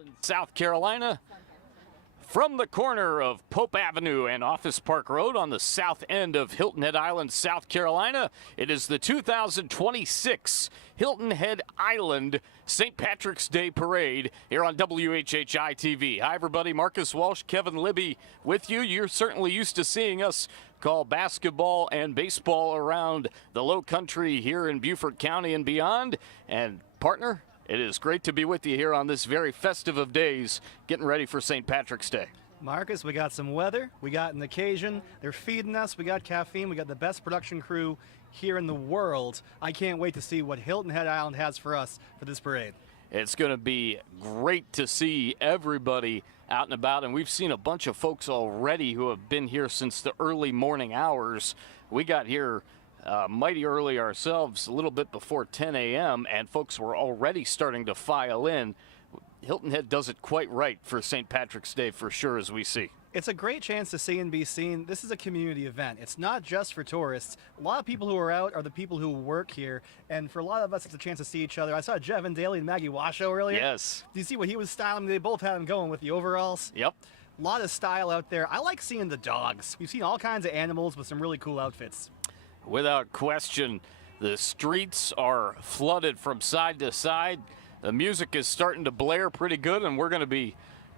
Island, South Carolina. From the corner of Pope Avenue and Office Park Road on the south end of Hilton Head Island, South Carolina, it is the 2026 Hilton Head Island St. Patrick's Day Parade here on WHHI-TV. Hi, everybody. Marcus Walsh, Kevin Libby with you. You're certainly used to seeing us call basketball and baseball around the Lowcountry here in Beaufort County and beyond. And, partner, it is great to be with you here on this very festive of days, getting ready for St. Patrick's Day. Marcus, we got some weather, we got an occasion, they're feeding us, we got caffeine, we got the best production crew here in the world. I can't wait to see what Hilton Head Island has for us for this parade. It's going to be great to see everybody out and about, and we've seen a bunch of folks already who have been here since the early morning hours. We got here mighty early ourselves, a little bit before 10 a.m., and folks were already starting to file in. Hilton Head does it quite right for St. Patrick's Day for sure, as we see. It's a great chance to see and be seen. This is a community event. It's not just for tourists. A lot of people who are out are the people who work here, and for a lot of us, it's a chance to see each other. I saw Jevin Daly and Maggie Washoe earlier. Yes. Do you see what he was styling? They both had him going with the overalls. Yep. A lot of style out there. I like seeing the dogs. We've seen all kinds of animals with some really cool outfits. Without question, the streets are flooded from side to side. The music is starting to blare pretty good, and we're going to be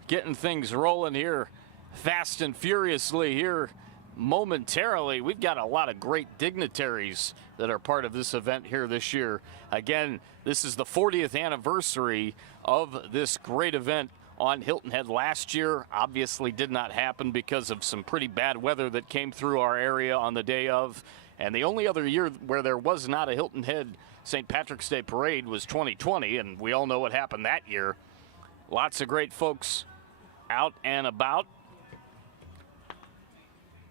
getting things rolling here fast and furiously here momentarily. We've got a lot of great dignitaries that are part of this event here this year. Again, this is the 40th anniversary of this great event on Hilton Head. Last year obviously did not happen because of some pretty bad weather that came through our area on the day of. And the only other year where there was not a Hilton Head St. Patrick's Day Parade was 2020, and we all know what happened that year. Lots of great folks out and about.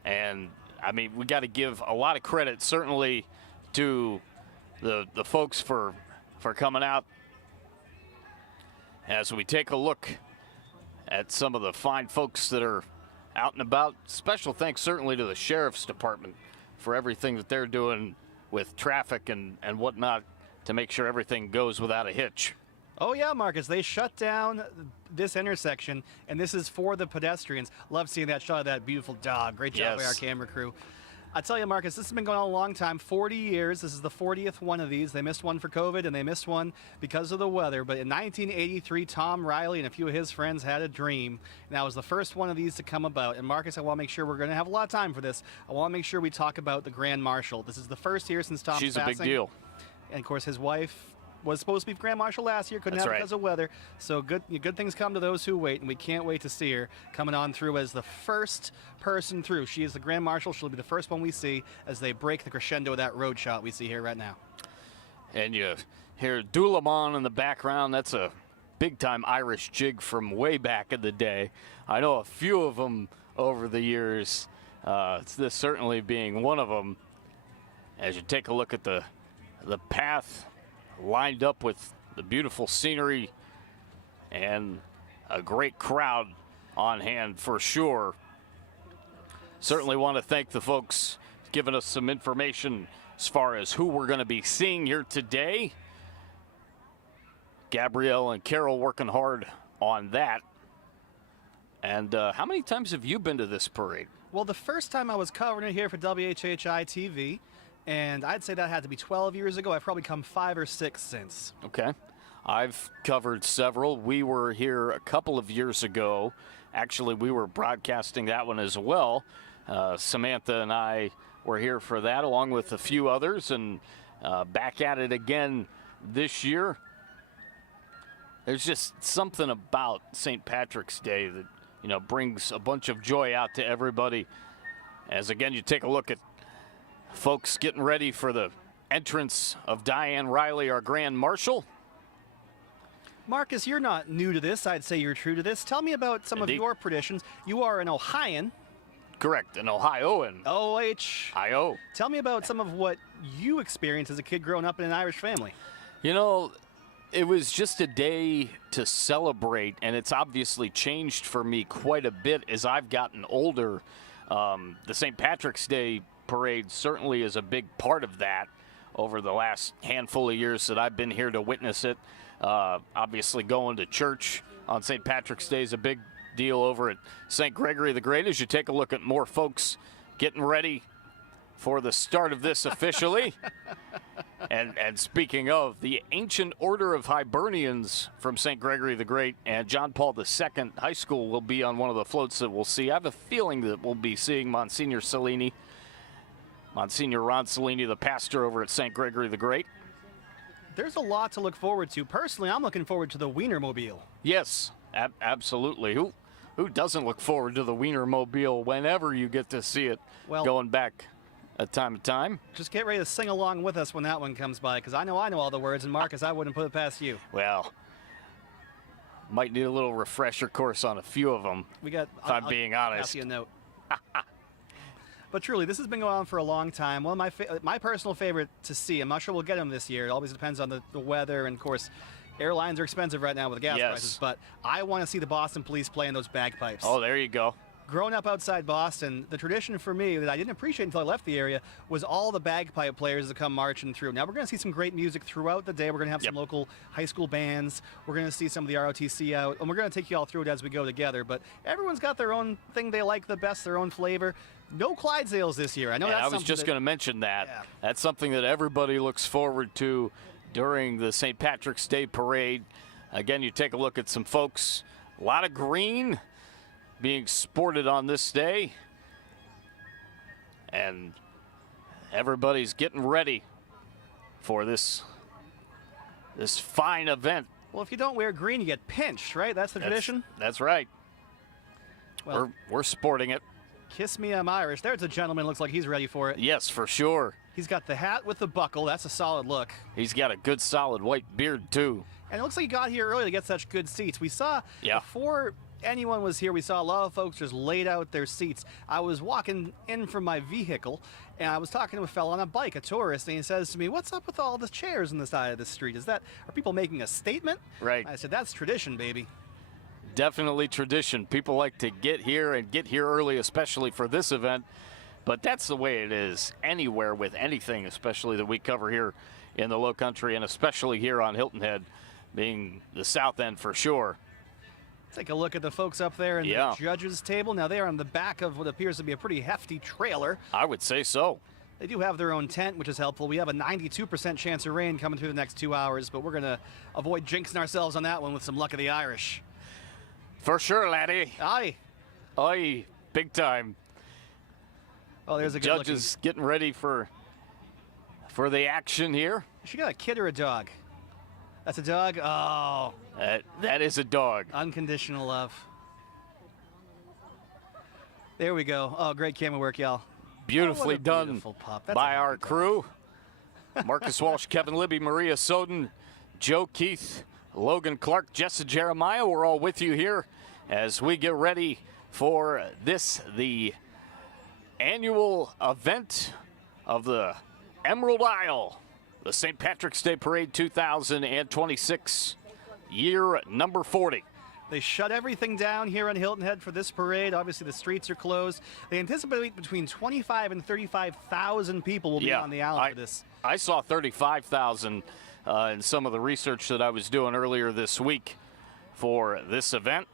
And, I mean, we got to give a lot of credit, certainly, to the folks for coming out. As we take a look at some of the fine folks that are out and about, special thanks certainly to the Sheriff's Department for everything that they're doing with traffic and whatnot to make sure everything goes without a hitch. Oh yeah, Marcus, they shut down this intersection, and this is for the pedestrians. Love seeing that shot of that beautiful dog. Great job by our camera crew. I tell you, Marcus, this has been going on a long time, 40 years. This is the 40th one of these. They missed one for COVID, and they missed one because of the weather. But in 1983, Tom Riley and a few of his friends had a dream, and that was the first one of these to come about. And Marcus, I want to make sure we're going to have a lot of time for this. I want to make sure we talk about the Grand Marshal. This is the first year since Tom's passing. She's a big deal. And, of course, his wife was supposed to be Grand Marshal last year, couldn't have it because of weather. So good things come to those who wait, and we can't wait to see her coming on through as the first person through. She is the Grand Marshal. She'll be the first one we see as they break the crescendo of that road shot we see here right now. And you hear Dulamon in the background. That's a big-time Irish jig from way back in the day. I know a few of them over the years. This certainly being one of them. As you take a look at the path lined up with the beautiful scenery and a great crowd on hand for sure. Certainly want to thank the folks giving us some information as far as who we're going to be seeing here today. Gabrielle and Carol working hard on that. And how many times have you been to this parade? Well, the first time I was covering it here for WHHI-TV, and I'd say that had to be 12 years ago. I've probably come 5 or 6 since. Okay. I've covered several. We were here a couple of years ago. Actually, we were broadcasting that one as well. Samantha and I were here for that, along with a few others, and back at it again this year. There's just something about St. Patrick's Day that, you know, brings a bunch of joy out to everybody. As, again, you take a look at folks getting ready for the entrance of Diane Riley, our Grand Marshal. Marcus, you're not new to this. I'd say you're true to this. Tell me about some of your traditions. You are an Ohioan. Correct, an Ohioan. O-H-I-O. Tell me about some of what you experienced as a kid growing up in an Irish family. You know, it was just a day to celebrate, and it's obviously changed for me quite a bit as I've gotten older. The St. Patrick's Day Parade certainly is a big part of that over the last handful of years that I've been here to witness it. Obviously going to church on St. Patrick's Day is a big deal over at St. Gregory the Great as you take a look at more folks getting ready for the start of this officially. And speaking of, the Ancient Order of Hibernians from St. Gregory the Great and John Paul II High School will be on one of the floats that we'll see. I have a feeling that we'll be seeing Monsignor Ron Cellini, the pastor over at St. Gregory the Great. There's a lot to look forward to. Personally, I'm looking forward to the Wienermobile. Yes, absolutely. Who doesn't look forward to the Wienermobile whenever you get to see it going back time to time? Just get ready to sing along with us when that one comes by, because I know all the words, and Marcus, I wouldn't put it past you. Well, might need a little refresher course on a few of them, if I'm being honest. Pass you a note. But truly, this has been going on for a long time. One of my personal favorite to see. I'm not sure we'll get them this year. It always depends on the weather, and of course, airlines are expensive right now with the gas prices. But I want to see the Boston Police playing those bagpipes. Oh, there you go. Growing up outside Boston, the tradition for me that I didn't appreciate until I left the area was all the bagpipe players that come marching through. Now we're going to see some great music throughout the day. We're going to have some local high school bands. We're going to see some of the ROTC out, and we're going to take you all through it as we go together. But everyone's got their own thing they like the best, their own flavor. No Clydesdales this year. I know that's I was just going to mention that. Yeah. That's something that everybody looks forward to during the St. Patrick's Day Parade. Again, you take a look at some folks, a lot of green being sported on this day, and everybody's getting ready for this fine event. Well, if you don't wear green, you get pinched, right? That's the tradition? That's right. Well, we're sporting it. Kiss me, I'm Irish. There's a gentleman, looks like he's ready for it. Yes, for sure. He's got the hat with the buckle. That's a solid look. He's got a good solid white beard too. And it looks like he got here early to get such good seats. We saw before anyone was here, we saw a lot of folks just laid out their seats. I was walking in from my vehicle, and I was talking to a fellow on a bike, a tourist, and he says to me, "What's up with all the chairs on the side of the street? Are people making a statement?" Right. I said, "That's tradition, baby." Definitely tradition. People like to get here and get here early, especially for this event. But that's the way it is anywhere with anything, especially that we cover here in the Lowcountry, and especially here on Hilton Head, being the south end for sure. Take a look at the folks up there in the judges' table. Now, they are on the back of what appears to be a pretty hefty trailer. I would say so. They do have their own tent, which is helpful. We have a 92% chance of rain coming through the next 2 hours, but we're going to avoid jinxing ourselves on that one with some luck of the Irish. For sure, laddie. Aye. Aye, big time. Oh, there's a good judges getting ready for the action here. She got a kid or a dog? That's a dog? Oh. That is a dog. Unconditional love. There we go. Oh, great camera work, y'all. Beautifully done by our crew. dog. Marcus Walsh, Kevin Libby, Maria Soden, Joe Keith, Logan Clark, Jessa Jeremiah. We're all with you here as we get ready for the annual event of the Emerald Isle, the St. Patrick's Day Parade 2026, year number 40. They shut everything down here on Hilton Head for this parade. Obviously, the streets are closed. They anticipate between 25 and 35,000 people will be on the island for this. I saw 35,000 in some of the research that I was doing earlier this week for this event.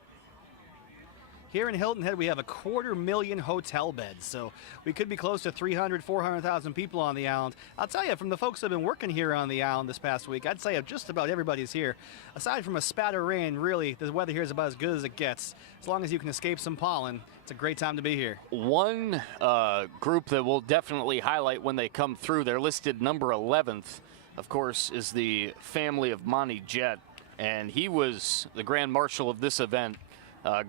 Here in Hilton Head, we have 250,000 hotel beds, so we could be close to 300,000, 400,000 people on the island. I'll tell you, from the folks that have been working here on the island this past week, I'd say just about everybody's here. Aside from a spat of rain, really, the weather here is about as good as it gets. As long as you can escape some pollen, it's a great time to be here. One group that we'll definitely highlight when they come through, they're listed number 11th, of course, is the family of Monty Jett, and he was the Grand Marshal of this event.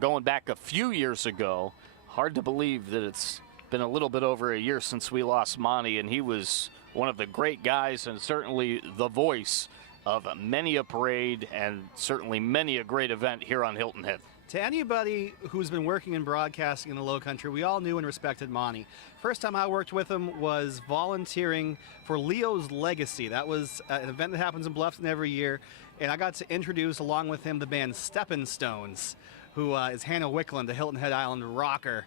Going back a few years ago. Hard to believe that it's been a little bit over a year since we lost Monty, and he was one of the great guys and certainly the voice of many a parade and certainly many a great event here on Hilton Head. To anybody who's been working in broadcasting in the Lowcountry, we all knew and respected Monty. First time I worked with him was volunteering for Leo's Legacy. That was an event that happens in Bluffton every year, and I got to introduce along with him the band Steppin' Stones, who is Hannah Wickland, the Hilton Head Island rocker.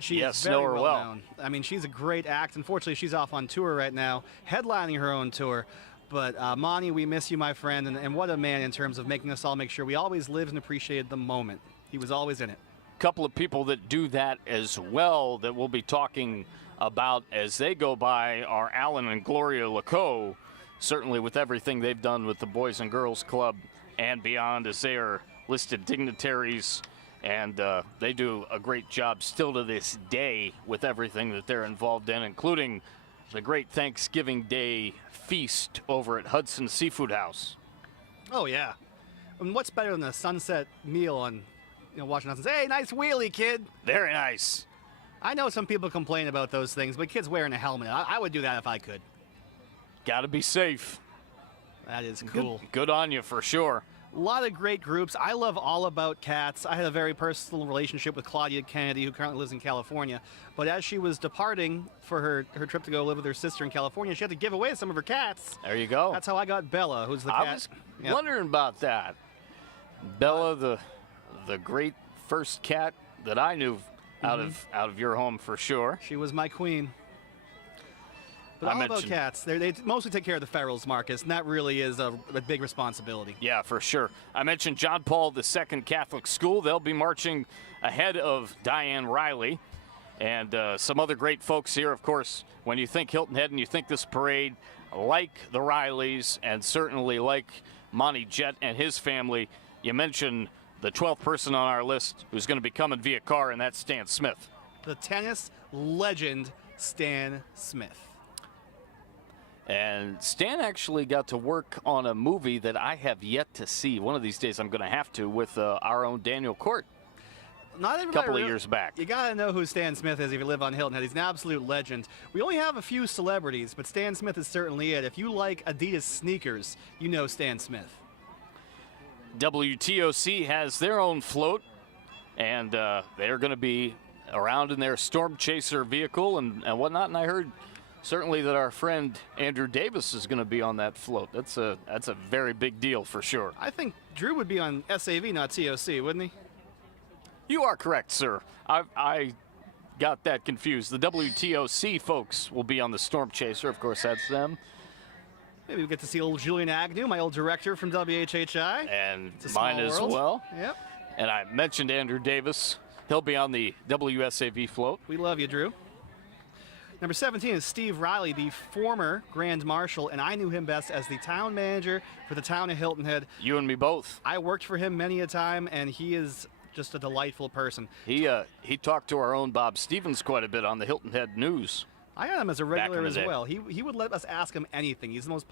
She is very well known. I mean, she's a great act. Unfortunately, she's off on tour right now, headlining her own tour. But Monty, we miss you, my friend, and what a man in terms of making us all make sure we always lived and appreciated the moment. He was always in it. Couple of people that do that as well that we'll be talking about as they go by are Alan and Gloria Laco, certainly with everything they've done with the Boys and Girls Club and beyond, as they are listed dignitaries, and they do a great job still to this day with everything that they're involved in, including the great Thanksgiving Day feast over at Hudson Seafood House. Oh, yeah. And what's better than a sunset meal on, watching Hudson? Hey, nice wheelie, kid. Very nice. I know some people complain about those things, but kids wearing a helmet, I would do that if I could. Got to be safe. That is cool. Good on you for sure. A lot of great groups. I love All About Cats. I had a very personal relationship with Claudia Kennedy, who currently lives in California. But as she was departing for her trip to go live with her sister in California, she had to give away some of her cats. There you go. That's how I got Bella, who's the cat. I was wondering about that. Bella, the great first cat that I knew out of your home for sure. She was my queen. But All About Cats, they mostly take care of the ferals, Marcus, and that really is a big responsibility. Yeah, for sure. I mentioned John Paul II Catholic School. They'll be marching ahead of Diane Riley and some other great folks here. Of course, when you think Hilton Head and you think this parade, like the Rileys and certainly like Monty Jett and his family, you mentioned the 12th person on our list who's going to be coming via car, and that's Stan Smith. The tennis legend, Stan Smith. And Stan actually got to work on a movie that I have yet to see. One of these days I'm going to have to, with our own Daniel Court. Not a couple of years back. You got to know who Stan Smith is if you live on Hilton Head. He's an absolute legend. We only have a few celebrities, but Stan Smith is certainly it. If you like Adidas sneakers, you know Stan Smith. WTOC has their own float, and they're going to be around in their Storm Chaser vehicle and whatnot, and I heard certainly that our friend Andrew Davis is going to be on that float. That's a very big deal for sure. I think Drew would be on SAV, not TOC, wouldn't he? You are correct, sir. I got that confused. The WTOC folks will be on the Storm Chaser. Of course, that's them. Maybe we get to see old Julian Agnew, my old director from WHHI. And mine as well. Yep. And I mentioned Andrew Davis. He'll be on the WSAV float. We love you, Drew. Number 17 is Steve Riley, the former Grand Marshal, and I knew him best as the town manager for the town of Hilton Head. You and me both. I worked for him many a time, and he is just a delightful person. He talked to our own Bob Stevens quite a bit on the Hilton Head News. I had him as a regular as well. He would let us ask him anything. He's the most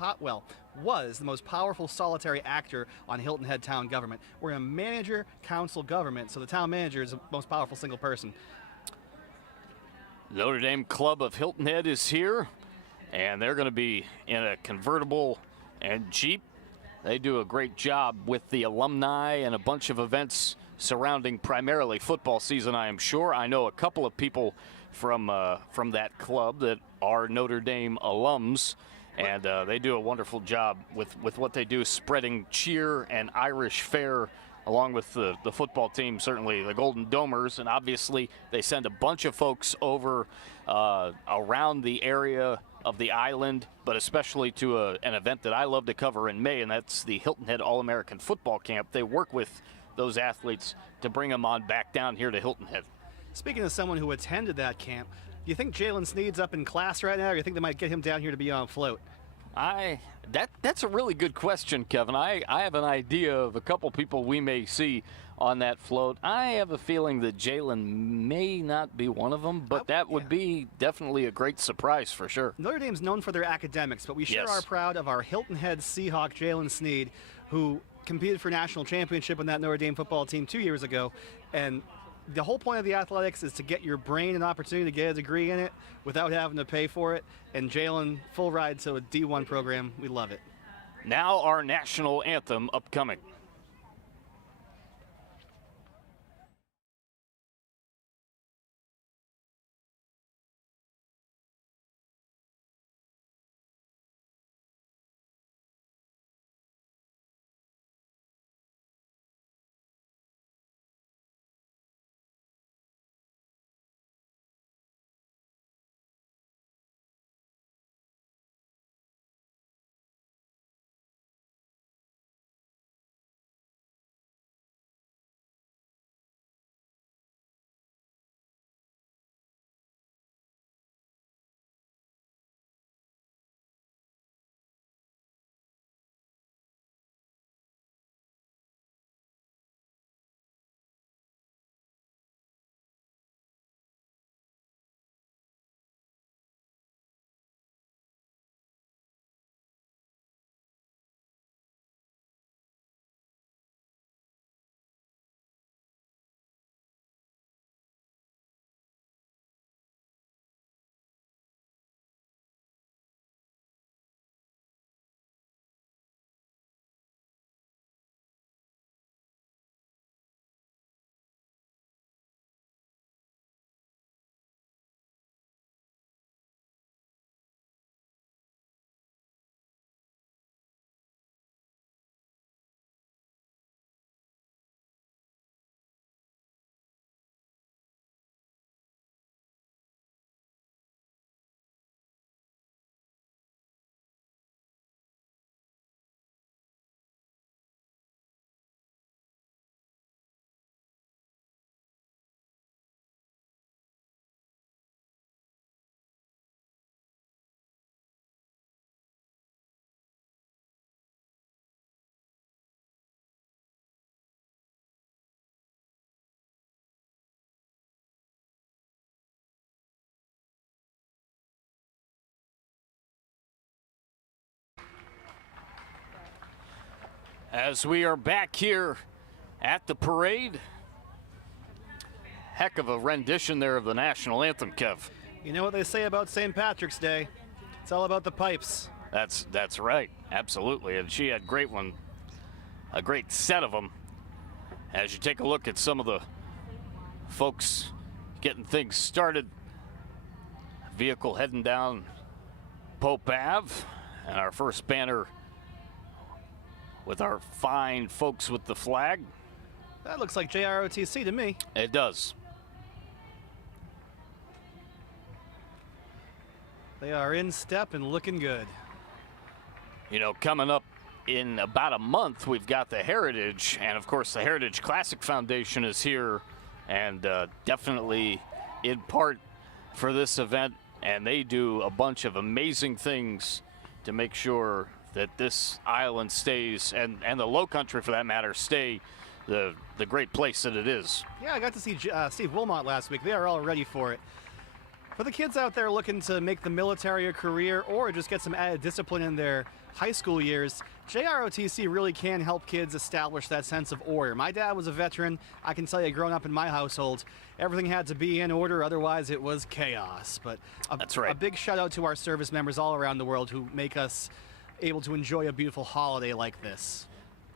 was the most powerful solitary actor on Hilton Head town government. We're a manager council government, so the town manager is the most powerful single person. Notre Dame Club of Hilton Head is here, and they're going to be in a convertible and Jeep. They do a great job with the alumni and a bunch of events surrounding primarily football season, I am sure. I know a couple of people from that club that are Notre Dame alums, and they do a wonderful job with what they do, spreading cheer and Irish fare along with the football team, certainly the Golden Domers, and obviously they send a bunch of folks over around the area of the island, but especially to an event that I love to cover in May, and that's the Hilton Head All-American Football Camp. They work with those athletes to bring them on back down here to Hilton Head. Speaking of someone who attended that camp, do you think Jalen Sneed's up in class right now, or do you think they might get him down here to be on float? That's a really good question, Kevin. I have an idea of a couple people we may see on that float. I have a feeling that Jalen may not be one of them, but that would be definitely a great surprise for sure. Notre Dame's known for their academics, but we sure are proud of our Hilton Head Seahawk, Jalen Sneed, who competed for national championship on that Notre Dame football team 2 years ago. And the whole point of the athletics is to get your brain an opportunity to get a degree in it without having to pay for it. And Jalen, full ride to a D1 program. We love it. Now our national anthem upcoming. As we are back here at the parade, heck of a rendition there of the national anthem, Kev. You know what they say about St. Patrick's Day? It's all about the pipes. That's right, absolutely. And she had a great set of them. As you take a look at some of the folks getting things started, vehicle heading down Pope Ave, and our first banner with our fine folks with the flag. That looks like JROTC to me. It does. They are in step and looking good. You know, coming up in about a month, we've got the Heritage, and of course the Heritage Classic Foundation is here, and definitely in part for this event, and they do a bunch of amazing things to make sure that this island stays, and the Lowcountry for that matter, stay the great place that it is. Yeah, I got to see Steve Wilmot last week. They are all ready for it. For the kids out there looking to make the military a career or just get some added discipline in their high school years, JROTC really can help kids establish that sense of order. My dad was a veteran. I can tell you, growing up in my household, everything had to be in order, otherwise it was chaos. But That's right. A big shout out to our service members all around the world who make us able to enjoy a beautiful holiday like this.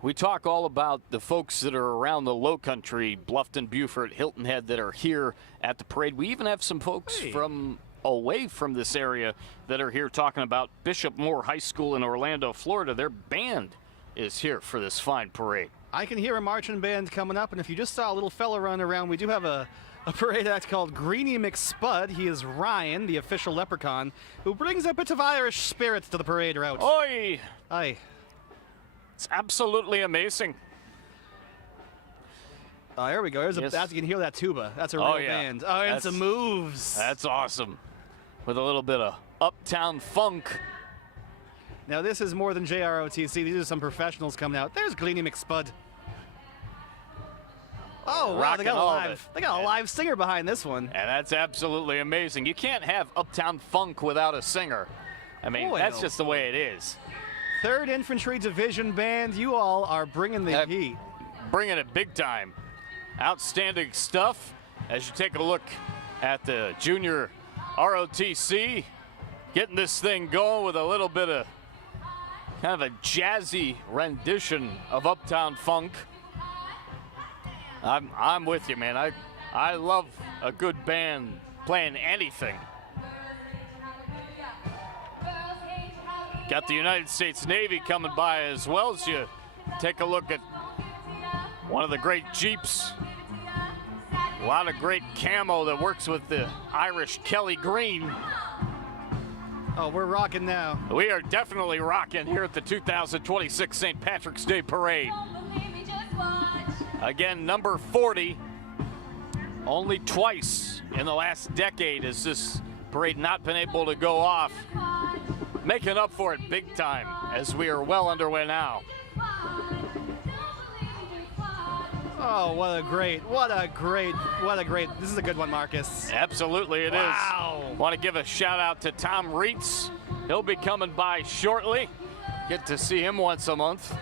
We talk all about the folks that are around the Lowcountry, Bluffton, Beaufort, Hilton Head, that are here at the parade. We even have some folks from away from this area that are here talking about Bishop Moore High School in Orlando, Florida. Their band is here for this fine parade. I can hear a marching band coming up, and if you just saw a little fella run around, we do have a parade act called Greenie McSpud. He is Ryan, the official leprechaun, who brings a bit of Irish spirits to the parade route. Oi! Aye. It's absolutely amazing. Oh, there we go. There's Yes. you can hear that tuba. That's a real band. Oh, and some moves. That's awesome. With a little bit of uptown funk. Now, this is more than JROTC. These are some professionals coming out. There's Greenie McSpud. Oh, wow, they got a live singer behind this one. And that's absolutely amazing. You can't have uptown funk without a singer. I mean, that's just the way it is. 3rd Infantry Division Band, you all are bringing the heat. Bringing it big time. Outstanding stuff. As you take a look at the junior ROTC, getting this thing going with a little bit of kind of a jazzy rendition of uptown funk. I'm with you, man. I love a good band playing anything. Got the United States Navy coming by as well, as you take a look at one of the great Jeeps. A lot of great camo that works with the Irish Kelly green. Oh, we're rocking now. We are definitely rocking here at the 2026 St. Patrick's Day Parade. Again, number 40. Only twice in the last decade has this parade not been able to go off. Making up for it big time as we are well underway now. Oh, what a great, this is a good one, Marcus. Absolutely it is. Wow. Want to give a shout out to Tom Reitz. He'll be coming by shortly. Get to see him once a month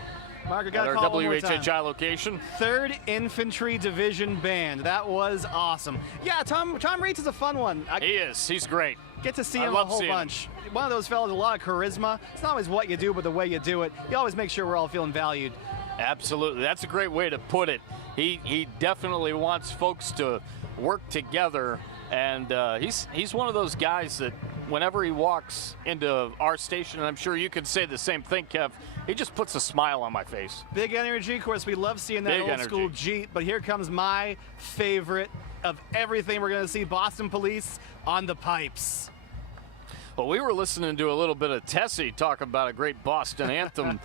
Mark, at our WHHI location. 3rd Infantry Division Band. That was awesome. Yeah, Tom Reitz is a fun one. He is. He's great. Get to see him a whole bunch. One of those fellas with a lot of charisma. It's not always what you do, but the way you do it. He always makes sure we're all feeling valued. Absolutely. That's a great way to put it. He definitely wants folks to work together, and he's one of those guys that whenever he walks into our station, and I'm sure you can say the same thing, Kev, he just puts a smile on my face. Big energy. Of course, we love seeing that old school Jeep, but here comes my favorite of everything we're going to see, Boston Police on the pipes. Well, we were listening to a little bit of Tessie talking about a great Boston anthem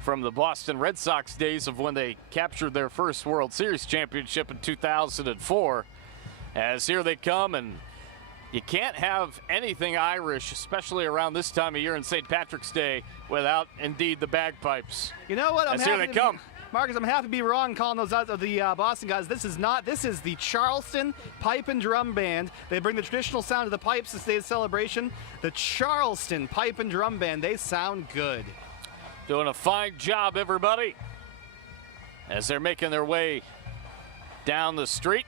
from the Boston Red Sox days of when they captured their first World Series championship in 2004. As here they come, and you can't have anything Irish, especially around this time of year in St. Patrick's Day, without indeed the bagpipes. You know what? As here they come. Marcus, I'm happy to be wrong calling those out of the Boston guys. This is the Charleston Pipe and Drum Band. They bring the traditional sound of the pipes to today's celebration. The Charleston Pipe and Drum Band, they sound good. Doing a fine job, everybody. as they're making their way down the street.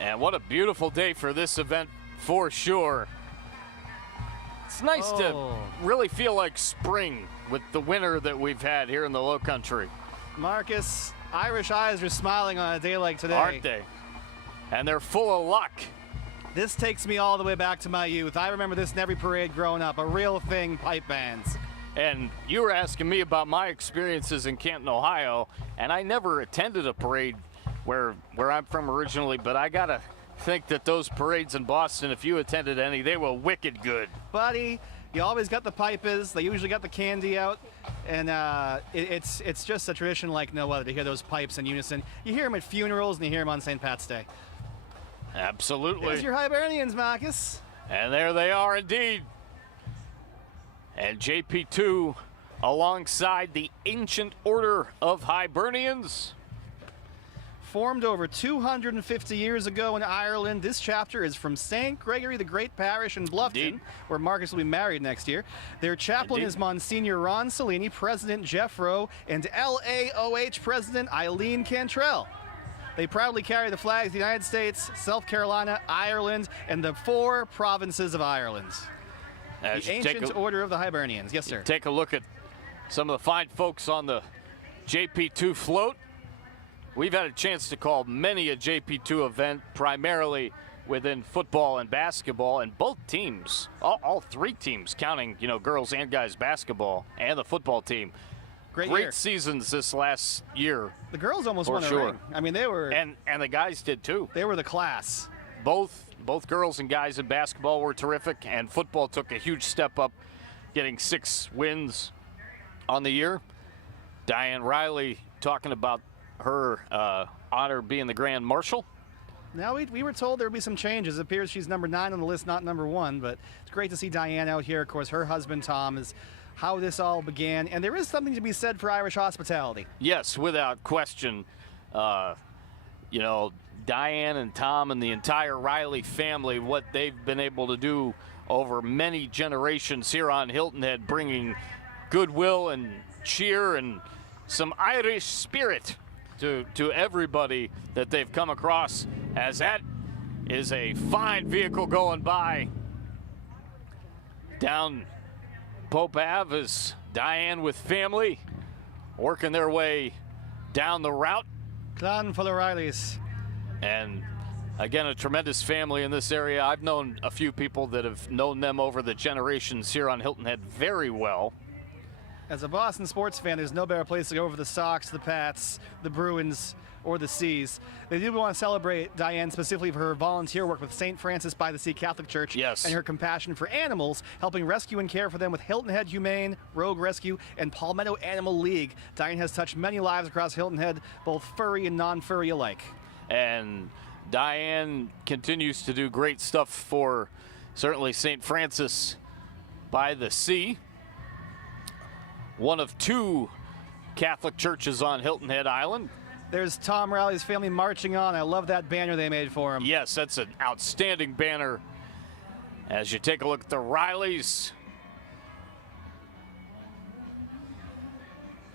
And what a beautiful day for this event for sure. It's nice to really feel like spring with the winter that we've had here in the Lowcountry. Marcus, Irish eyes are smiling on a day like today. Aren't they? And they're full of luck. This takes me all the way back to my youth. I remember this in every parade growing up, a real thing, pipe bands. And you were asking me about my experiences in Canton, Ohio, and I never attended a parade where I'm from originally, but I gotta think that those parades in Boston, if you attended any, they were wicked good. Buddy, you always got the pipers. They usually got the candy out, and it's just a tradition like no other to hear those pipes in unison. You hear them at funerals, and you hear them on St. Pat's Day. Absolutely. There's your Hibernians, Marcus. And there they are indeed. And JP2 alongside the Ancient Order of Hibernians. Formed over 250 years ago in Ireland, this chapter is from St. Gregory the Great Parish in Bluffton, Indeed. where Marcus will be married next year. Their chaplain Indeed. is Monsignor Ron Cellini, President Jeff Rowe, and LAOH President Eileen Cantrell. They proudly carry the flags of the United States, South Carolina, Ireland, and the 4 provinces of Ireland. As The you take Ancient Order of the Hibernians. Yes, sir. Take a look at some of the fine folks on the JP2 float. We've had a chance to call many a JP2 event, primarily within football and basketball, and both teams, all 3 teams, counting girls and guys basketball and the football team. Great year. Seasons this last year. The girls almost For won a sure. ring. I mean, they were And the guys did too. they were the class. Both girls and guys in basketball were terrific, and football took a huge step up, getting 6 wins on the year. Diane Riley talking about her honor being the Grand Marshal. Now, we were told there would be some changes. It appears she's number 9 on the list, not number 1, but it's great to see Diane out here. Of course, her husband, Tom, is how this all began. And there is something to be said for Irish hospitality. Yes, without question. Diane and Tom and the entire Riley family, what they've been able to do over many generations here on Hilton Head, bringing goodwill and cheer and some Irish spirit to everybody that they've come across, as that is a fine vehicle going by down Pope Ave as Diane with family working their way down the route. Clan full of Rileys. And again, a tremendous family in this area. I've known a few people that have known them over the generations here on Hilton Head very well. As a Boston sports fan, there's no better place to go over the Sox, the Pats, the Bruins, or the Seas. They do want to celebrate Diane specifically for her volunteer work with St. Francis by the Sea Catholic Church. Yes. And her compassion for animals, helping rescue and care for them with Hilton Head Humane, Rogue Rescue, and Palmetto Animal League. Diane has touched many lives across Hilton Head, both furry and non-furry alike. And Diane continues to do great stuff for certainly St. Francis by the Sea. One of 2 Catholic churches on Hilton Head Island. There's Tom Riley's family marching on. I love that banner they made for him. Yes, that's an outstanding banner. As you take a look at the Rileys.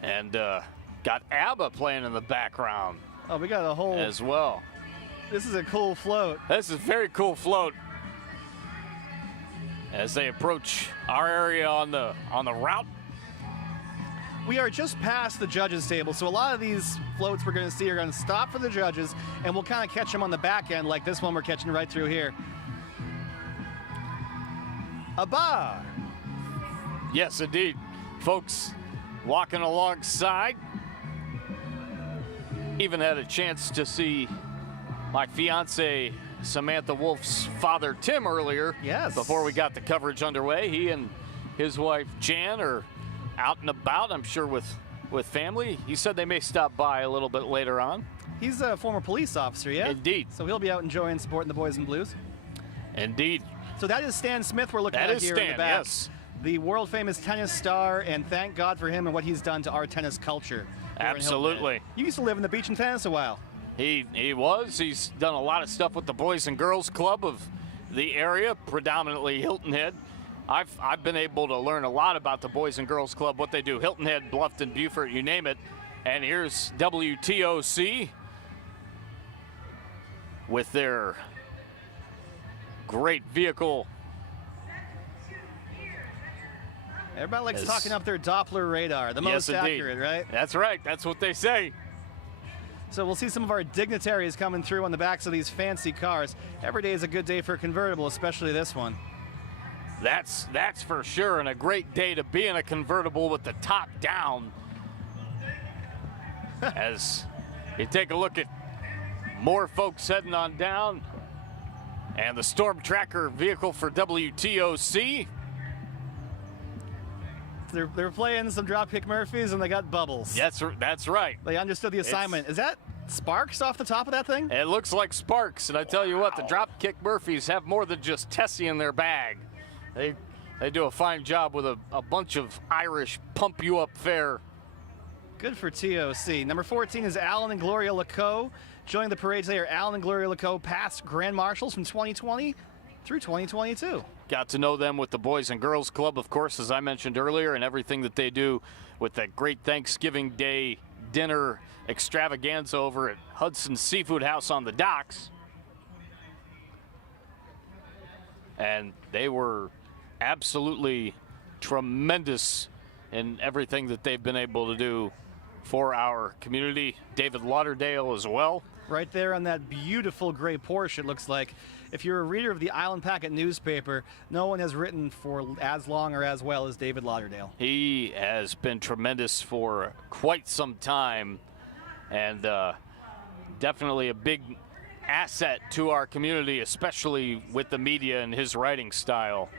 And got ABBA playing in the background Oh, we got a whole... as well. This is a cool float. This is a very cool float as they approach our area on the route. We are just past the judges' table, so a lot of these floats we're going to see are going to stop for the judges, and we'll kind of catch them on the back end, like this one we're catching right through here. A bar. Yes, indeed. Folks walking alongside. Even had a chance to see my fiance Samantha Wolf's father Tim earlier. Yes. Before we got the coverage underway. He and his wife Jan are out and about, I'm sure, with family. He said they may stop by a little bit later on. He's a former police officer, yeah? Indeed. So he'll be out enjoying, supporting the boys in blues. Indeed. So that is Stan Smith we're looking That at is here in the Stan, back. yes. The world-famous tennis star, and thank God for him and what he's done to our tennis culture. here in Hilton Absolutely. Head. You used to live in the beach and tennis a while. He was. He's done a lot of stuff with the Boys and Girls Club of the area, predominantly Hilton Head. I've been able to learn a lot about the Boys and Girls Club, what they do. Hilton Head, Bluffton, Beaufort, you name it. And here's WTOC with their great vehicle. Everybody likes talking up their Doppler radar, the most accurate, right? That's right. That's what they say. So we'll see some of our dignitaries coming through on the backs of these fancy cars. Every day is a good day for a convertible, especially this one. That's for sure, and a great day to be in a convertible with the top down. As you take a look at more folks heading on down, and the Storm Tracker vehicle for WTOC. They're playing some Dropkick Murphys, and they got bubbles. That's right. They understood the assignment. Is that sparks off the top of that thing? It looks like sparks, and I tell you what, the Dropkick Murphys have more than just Tessie in their bag. They do a fine job with a bunch of Irish pump-you-up fare. Good for TOC. Number 14 is Alan and Gloria Laco. Joining the parade today are Alan and Gloria Laco, past Grand Marshals from 2020 through 2022. Got to know them with the Boys and Girls Club, of course, as I mentioned earlier, and everything that they do with that great Thanksgiving Day dinner extravaganza over at Hudson Seafood House on the docks. And they were absolutely tremendous in everything that they've been able to do for our community. David Lauderdale as well. Right there on that beautiful gray Porsche, it looks like. If you're a reader of the Island Packet newspaper, no one has written for as long or as well as David Lauderdale. He has been tremendous for quite some time, and definitely a big asset to our community, especially with the media and his writing style.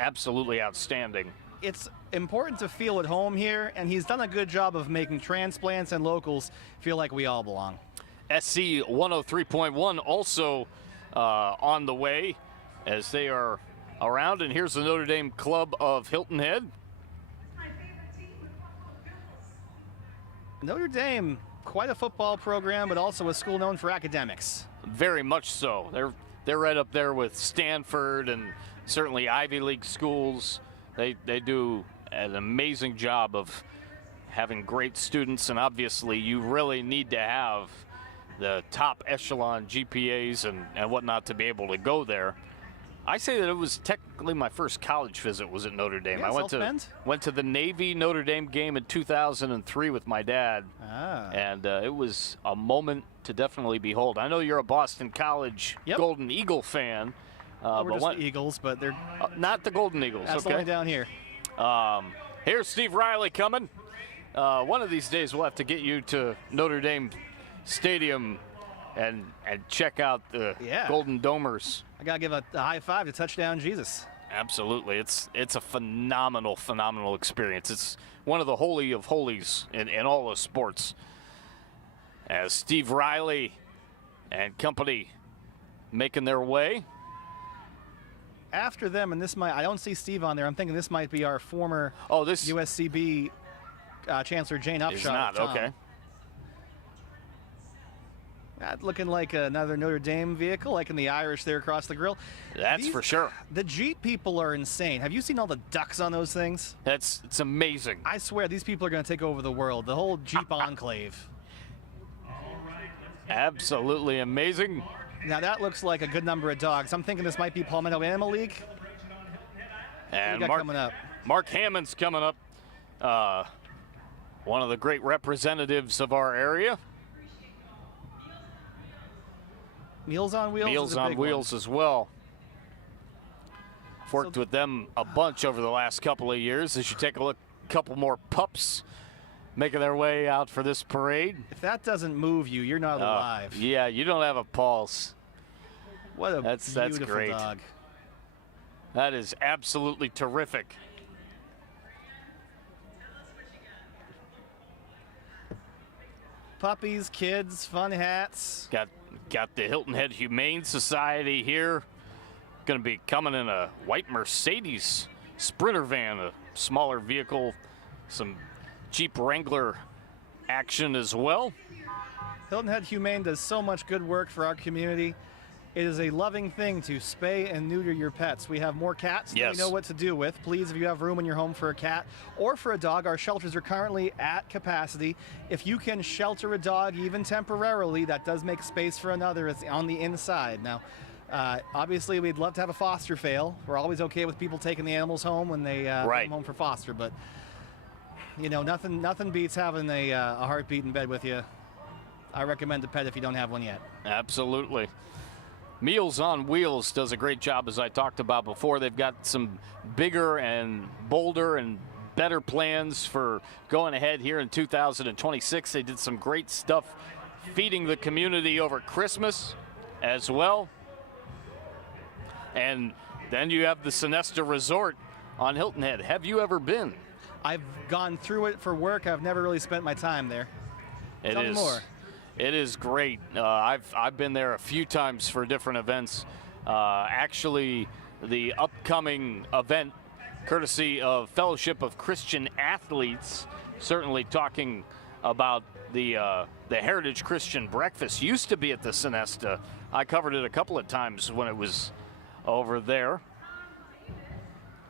Absolutely outstanding. It's important to feel at home here, and he's done a good job of making transplants and locals feel like we all belong. SC 103.1 also on the way as they are around, and here's the Notre Dame Club of Hilton Head. Notre Dame, quite a football program, but also a school known for academics. Very much so. They're right up there with Stanford and certainly Ivy League schools. They do an amazing job of having great students, and obviously you really need to have the top echelon GPAs and whatnot to be able to go there. I say that it was technically my first college visit was at Notre Dame. Yeah, I went to the Navy Notre Dame game in 2003 with my dad, and it was a moment to definitely behold. I know you're a Boston College Golden Eagle fan. We're just the Eagles, but they're not the Golden Eagles. That's okay. the way down here. Here's Steve Riley coming. One of these days we'll have to get you to Notre Dame Stadium and check out the Golden Domers. I gotta give a high five to Touchdown Jesus. Absolutely, it's a phenomenal experience. It's one of the holy of holies in all of sports. As Steve Riley and company making their way. After them, and this might, I don't see Steve on there. I'm thinking this might be our former USCB Chancellor Jane Upshot. Is not, okay. Looking like another Notre Dame vehicle, like in the Irish there across the grill. That's for sure. The Jeep people are insane. Have you seen all the ducks on those things? It's amazing. I swear, these people are going to take over the world. The whole Jeep enclave. Absolutely amazing. Now that looks like a good number of dogs. I'm thinking this might be Palmetto Animal League. And coming up? Mark Hammond's coming up. One of the great representatives of our area. Meals on Wheels. Meals on Wheels as well. Worked with them a bunch over the last couple of years. As you take a look, a couple more pups making their way out for this parade. If that doesn't move you, you're not alive. Yeah, you don't have a pulse. What a beautiful great. dog. That is absolutely terrific. Puppies, kids, fun hats. Got the Hilton Head Humane Society here. Going to be coming in a white Mercedes Sprinter van, a smaller vehicle, some Jeep Wrangler action as well. Hilton Head Humane does so much good work for our community. it is a loving thing to spay and neuter your pets. We have more cats than we know what to do with. Please, if you have room in your home for a cat or for a dog, our shelters are currently at capacity. If you can shelter a dog even temporarily, that does make space for another. It's on the inside. Now, obviously, we'd love to have a foster fail. We're always okay with people taking the animals home when they bring them home for foster, but you know, nothing beats having a heartbeat in bed with you. I recommend a pet if you don't have one yet. Absolutely. Meals on Wheels does a great job, as I talked about before. They've got some bigger and bolder and better plans for going ahead here in 2026. They did some great stuff feeding the community over Christmas as well. And then you have the Sonesta Resort on Hilton Head. Have you ever been? I've gone through it for work. I've never really spent my time there. Tell me more. It is great. I've been there a few times for different events. Actually, the upcoming event, courtesy of Fellowship of Christian Athletes, certainly talking about the Heritage Christian Breakfast, used to be at the Sonesta. I covered it a couple of times when it was over there.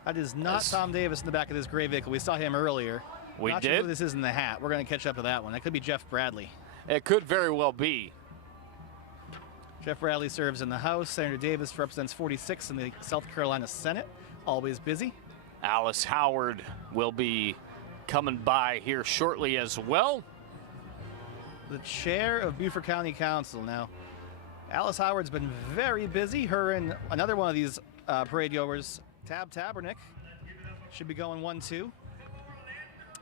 That is not Tom Davis in the back of this gray vehicle. We saw him earlier. We not did? Sure who this is in the hat. We're going to catch up to that one. That could be Jeff Bradley. It could very well be. Jeff Bradley serves in the House. Senator Davis represents 46 in the South Carolina Senate. Always busy. Alice Howard will be coming by here shortly as well. The chair of Beaufort County Council. Now, Alice Howard's been very busy. Her and another one of these parade goers, Tab Tabernick, should be going 1-2.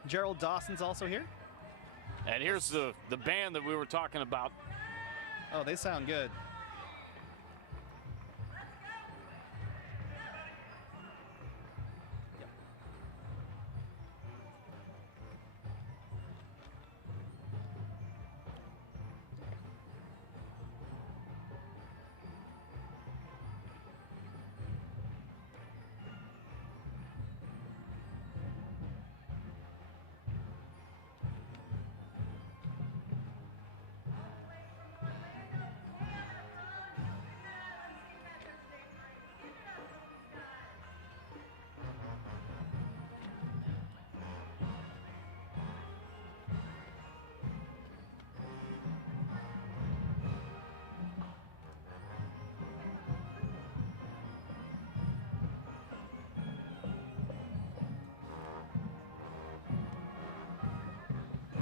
Gerald Dawson's also here. And here's the band that we were talking about. Oh, they sound good.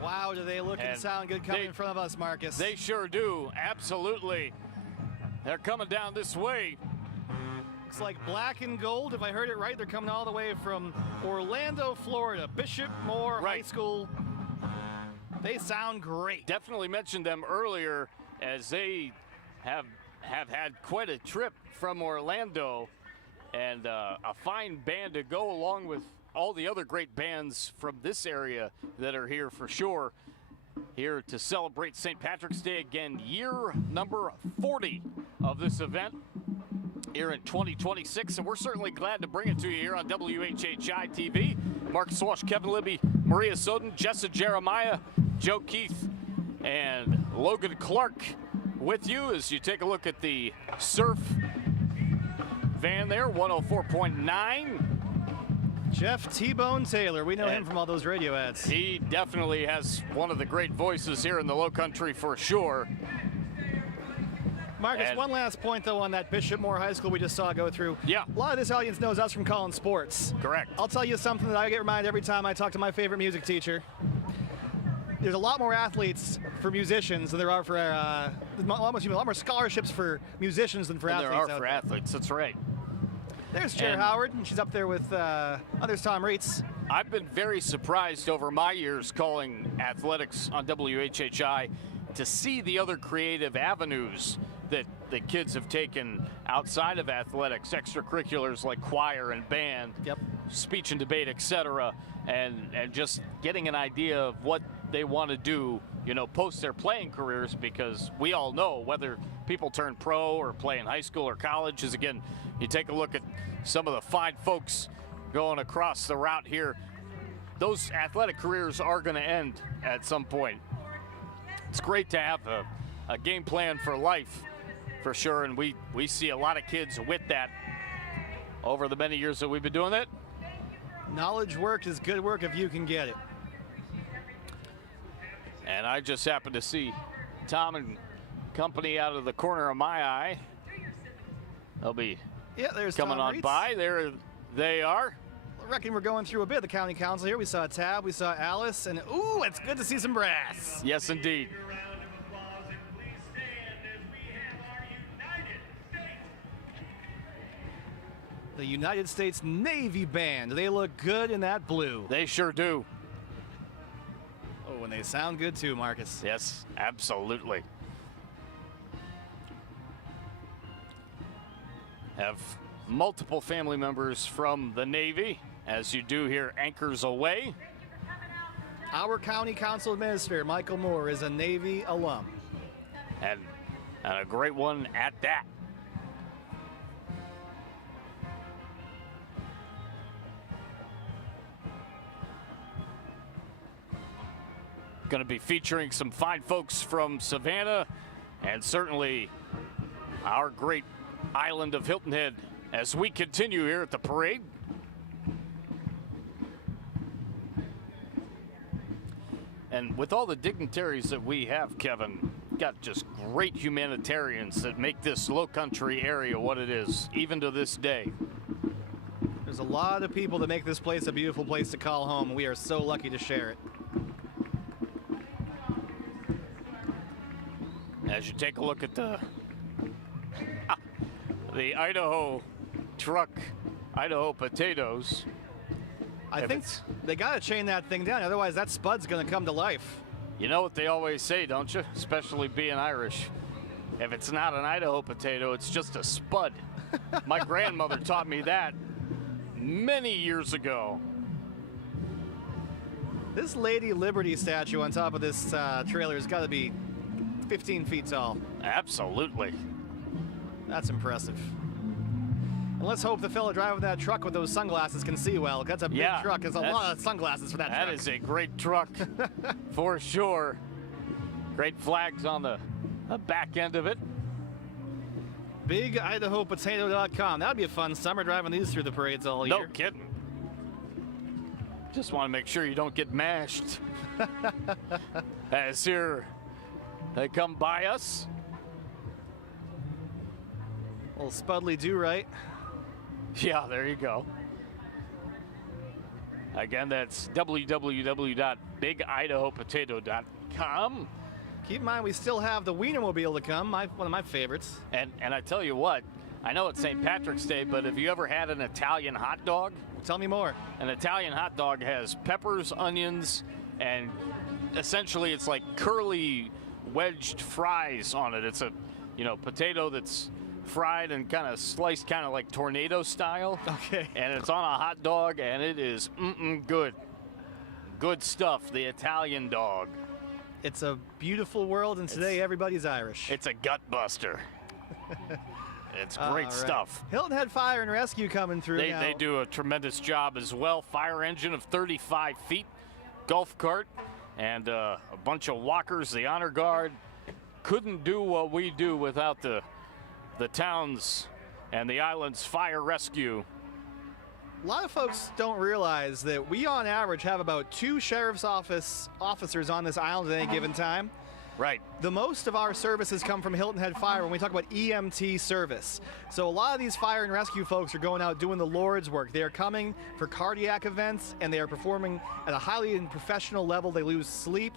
Wow, do they look and sound good coming in front of us, Marcus? They sure do, absolutely. They're coming down this way. Looks like black and gold. If I heard it right, they're coming all the way from Orlando, Florida. Bishop Moore High School. They sound great. Definitely mentioned them earlier, as they have had quite a trip from Orlando, and a fine band to go along with all the other great bands from this area that are here for sure, here to celebrate St. Patrick's Day again, year number 40 of this event here in 2026, and we're certainly glad to bring it to you here on WHHI-TV. Marcus Walsh, Kevin Libby, Maria Soden, Jessa Jeremiah, Joe Keith, and Logan Clark with you as you take a look at the surf van there, 104.9. Jeff T-Bone Taylor, we know him from all those radio ads. He definitely has one of the great voices here in the Lowcountry for sure. Marcus, one last point though on that Bishop Moore High School we just saw go through. Yeah. A lot of this audience knows us from calling sports. Correct. I'll tell you something that I get reminded every time I talk to my favorite music teacher. There's a lot more athletes for musicians than there are for, a lot more scholarships for musicians than for athletes. There are for athletes, that's right. There's Chair Howard, and she's up there with others, Tom Reitz. I've been very surprised over my years calling athletics on WHHI to see the other creative avenues that the kids have taken outside of athletics, extracurriculars like choir and band, speech and debate, etc., and just getting an idea of what they want to do, you know, post their playing careers, because we all know whether people turn pro or play in high school or college is, again, you take a look at some of the fine folks going across the route here, those athletic careers are going to end at some point. It's great to have a game plan for life for sure, and we see a lot of kids with that over the many years that we've been doing it. Knowledge work is good work if you can get it. And I just happened to see Tom and company out of the corner of my eye. They'll be there's coming Tom on Reitz. by. There they are. I reckon we're going through a bit of the county council here. We saw Tab, we saw Alice, and ooh, it's good to see some brass. Yes, indeed. The United States Navy Band. They look good in that blue. They sure do. Oh, and they sound good too, Marcus. Yes, absolutely. Have multiple family members from the Navy, as you do here, anchors away. Our county council administrator, Michael Moore, is a Navy alum. And a great one at that. Going to be featuring some fine folks from Savannah and certainly our great island of Hilton Head as we continue here at the parade. And with all the dignitaries that we have, Kevin, got just great humanitarians that make this Lowcountry area what it is, even to this day. There's a lot of people that make this place a beautiful place to call home, and we are so lucky to share it. As you take a look at the Idaho truck, Idaho potatoes. I think they got to chain that thing down, otherwise that spud's going to come to life. You know what they always say, don't you? Especially being Irish. If it's not an Idaho potato, it's just a spud. My grandmother taught me that many years ago. This Lady Liberty statue on top of this trailer has got to be 15 feet tall. Absolutely. That's impressive. And let's hope the fellow driving that truck with those sunglasses can see well. That's a big truck. There's a lot of sunglasses for that truck. That is a great truck for sure. Great flags on the back end of it. BigIdahoPotato.com. That would be a fun summer driving these through the parades all year. No kidding. Just want to make sure you don't get mashed. As here they come by us. Little Spudley do right. Yeah, there you go. Again, that's www.bigidahopotato.com. Keep in mind, we still have the Wienermobile to come, one of my favorites. And I tell you what, I know it's St. Patrick's Day, but have you ever had an Italian hot dog? Tell me more. An Italian hot dog has peppers, onions, and essentially it's like curly wedged fries on it. It's a, potato that's fried and kind of sliced kind of like tornado style. Okay. And it's on a hot dog, and it is good. Good stuff, the Italian dog. It's a beautiful world, and today everybody's Irish. It's a gut buster. It's great stuff. Hilton Head Fire and Rescue coming through now. They do a tremendous job as well. Fire engine of 35 feet, golf cart, and a bunch of walkers, the honor guard. Couldn't do what we do without the town's and the island's fire rescue. A lot of folks don't realize that we on average have about 2 sheriff's office officers on this island at any given time. Right. The most of our services come from Hilton Head Fire when we talk about EMT service. So a lot of these fire and rescue folks are going out doing the Lord's work. They are coming for cardiac events, and they are performing at a highly professional level. They lose sleep.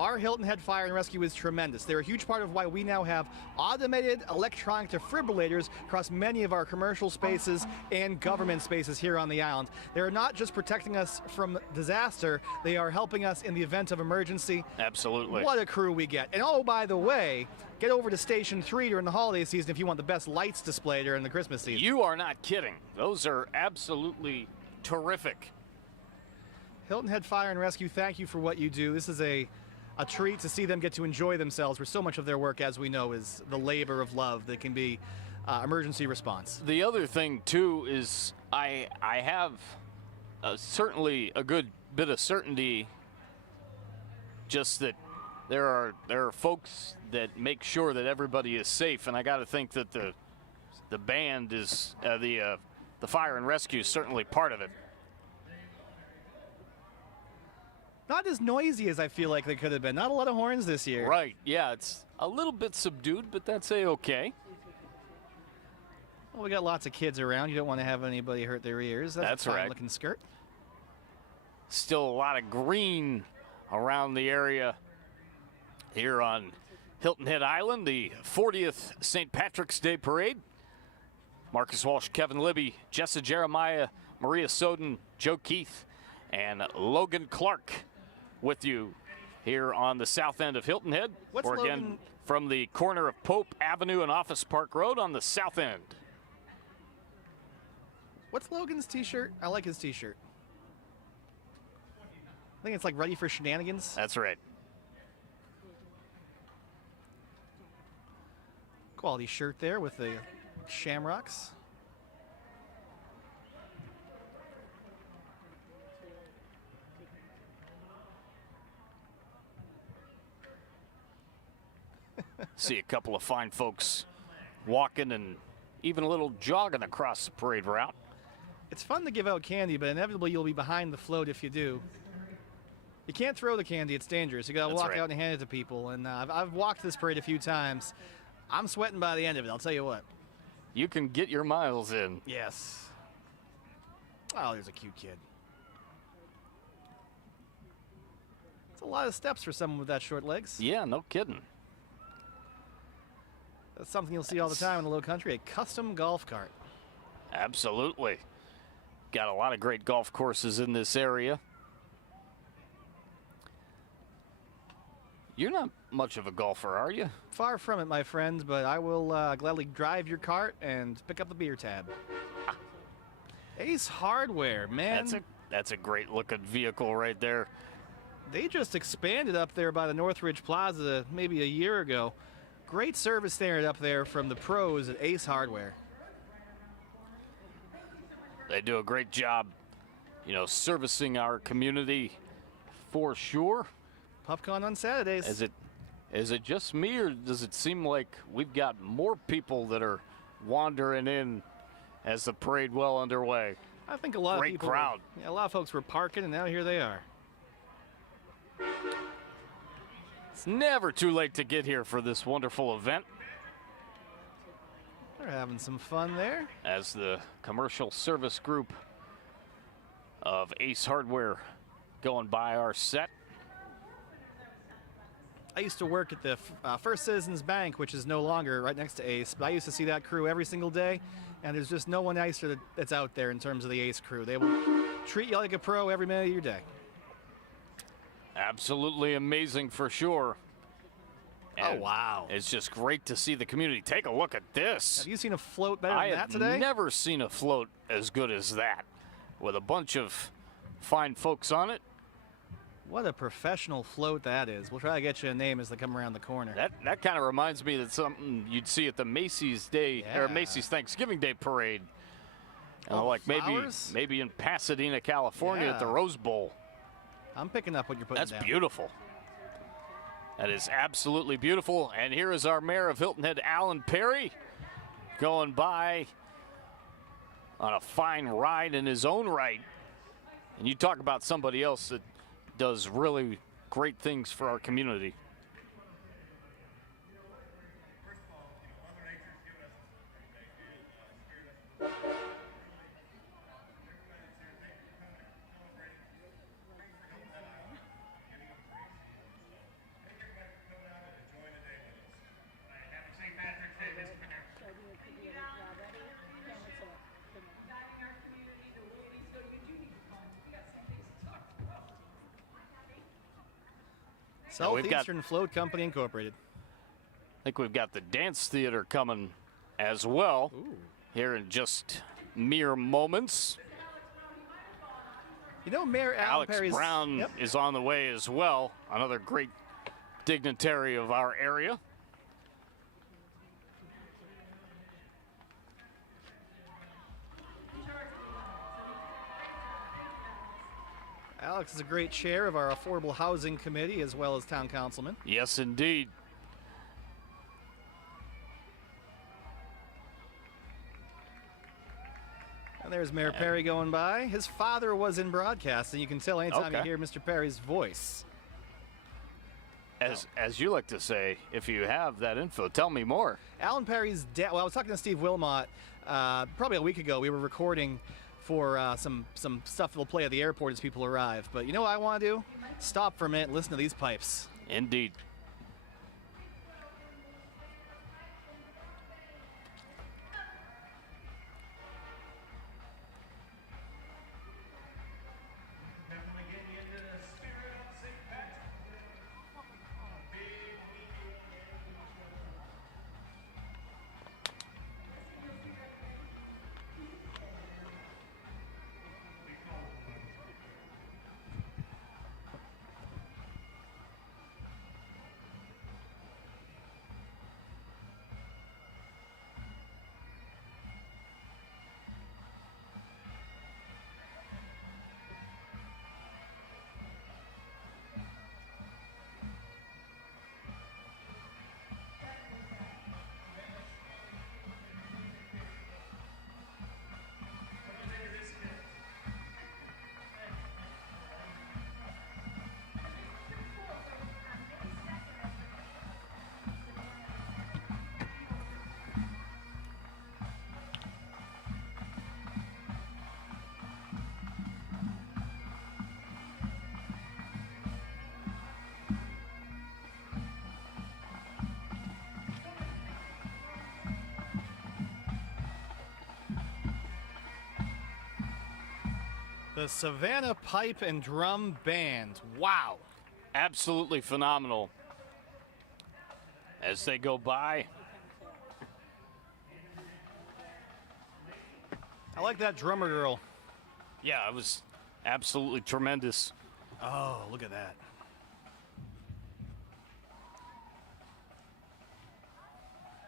Our Hilton Head Fire and Rescue is tremendous. They're a huge part of why we now have automated electronic defibrillators across many of our commercial spaces and government spaces here on the island. They're not just protecting us from disaster, they are helping us in the event of emergency. Absolutely. What a crew we get. And oh, by the way, get over to Station 3 during the holiday season if you want the best lights display during the Christmas season. You are not kidding. Those are absolutely terrific. Hilton Head Fire and Rescue, thank you for what you do. This is a treat to see them get to enjoy themselves, where so much of their work, as we know, is the labor of love that can be emergency response. The other thing, too, is I have certainly a good bit of certainty just that there are folks that make sure that everybody is safe, and I got to think that the band is the fire and rescue is certainly part of it. Not as noisy as I feel like they could have been. Not a lot of horns this year. Right, yeah, it's a little bit subdued, but that's A-okay. Well, we got lots of kids around. You don't want to have anybody hurt their ears. That's a fine looking skirt. Still a lot of green around the area here on Hilton Head Island, the 40th St. Patrick's Day Parade. Marcus Walsh, Kevin Libby, Jessa Jeremiah, Maria Soden, Joe Keith, and Logan Clark with you here on the south end of Hilton Head. Again, from the corner of Pope Avenue and Office Park Road on the south end. What's Logan's t-shirt? I like his t-shirt. I think it's like Ready for Shenanigans. That's right. Quality shirt there with the shamrocks. See a couple of fine folks walking and even a little jogging across the parade route. It's fun to give out candy, but inevitably you'll be behind the float if you do. You can't throw the candy, it's dangerous. You gotta walk out and hand it to people. And I've walked this parade a few times. I'm sweating by the end of it, I'll tell you what. You can get your miles in. Yes. Oh, there's a cute kid. It's a lot of steps for someone with that short legs. Yeah, no kidding. That's something you'll see all the time in the Lowcountry, a custom golf cart. Absolutely. Got a lot of great golf courses in this area. You're not much of a golfer, are you? Far from it, my friend, but I will gladly drive your cart and pick up the beer tab. Ace Hardware, man. That's a great looking vehicle right there. They just expanded up there by the Northridge Plaza maybe a year ago. Great service standard up there from the pros at Ace Hardware. They do a great job, you know, servicing our community for sure. PupCon on Saturdays. Is it just me, or does it seem like we've got more people that are wandering in as the parade well underway? I think a lot of people. Great crowd. A lot of folks were parking, and now here they are. It's never too late to get here for this wonderful event. They're having some fun there. As the commercial service group of Ace Hardware going by our set. I used to work at the First Citizens Bank, which is no longer right next to Ace, but I used to see that crew every single day, and there's just no one nicer that's out there in terms of the Ace crew. They will treat you like a pro every minute of your day. Absolutely amazing for sure. And oh, wow. It's just great to see the community. Take a look at this. Have you seen a float better than that today? I have never seen a float as good as that, with a bunch of fine folks on it. What a professional float that is. We'll try to get you a name as they come around the corner. That kind of reminds me that something you'd see at the Macy's Day or Macy's Thanksgiving Day Parade. Like maybe in Pasadena, California at the Rose Bowl. I'm picking up what you're putting down. That's beautiful. That is absolutely beautiful. And here is our mayor of Hilton Head, Alan Perry, going by on a fine ride in his own right. And you talk about somebody else that does really great things for our community. Southeastern Float Company Incorporated. I think we've got the dance theater coming as well. Ooh. Here in just mere moments. You know, Mayor Alan Alex Brown is on the way as well. Another great dignitary of our area. Alex is a great chair of our Affordable Housing Committee as well as town councilman. Yes, indeed. And there's Mayor Perry going by. His father was in broadcasting. You can tell anytime you hear Mr. Perry's voice. As you like to say, if you have that info, tell me more. Alan Perry's dad. Well, I was talking to Steve Wilmot probably a week ago. We were recording for some stuff that'll play at the airport as people arrive. But you know what I want to do? Stop for a minute and listen to these pipes. Indeed. The Savannah Pipe and Drum Band. Wow. Absolutely phenomenal. As they go by. I like that drummer girl. Yeah, it was absolutely tremendous. Oh, look at that.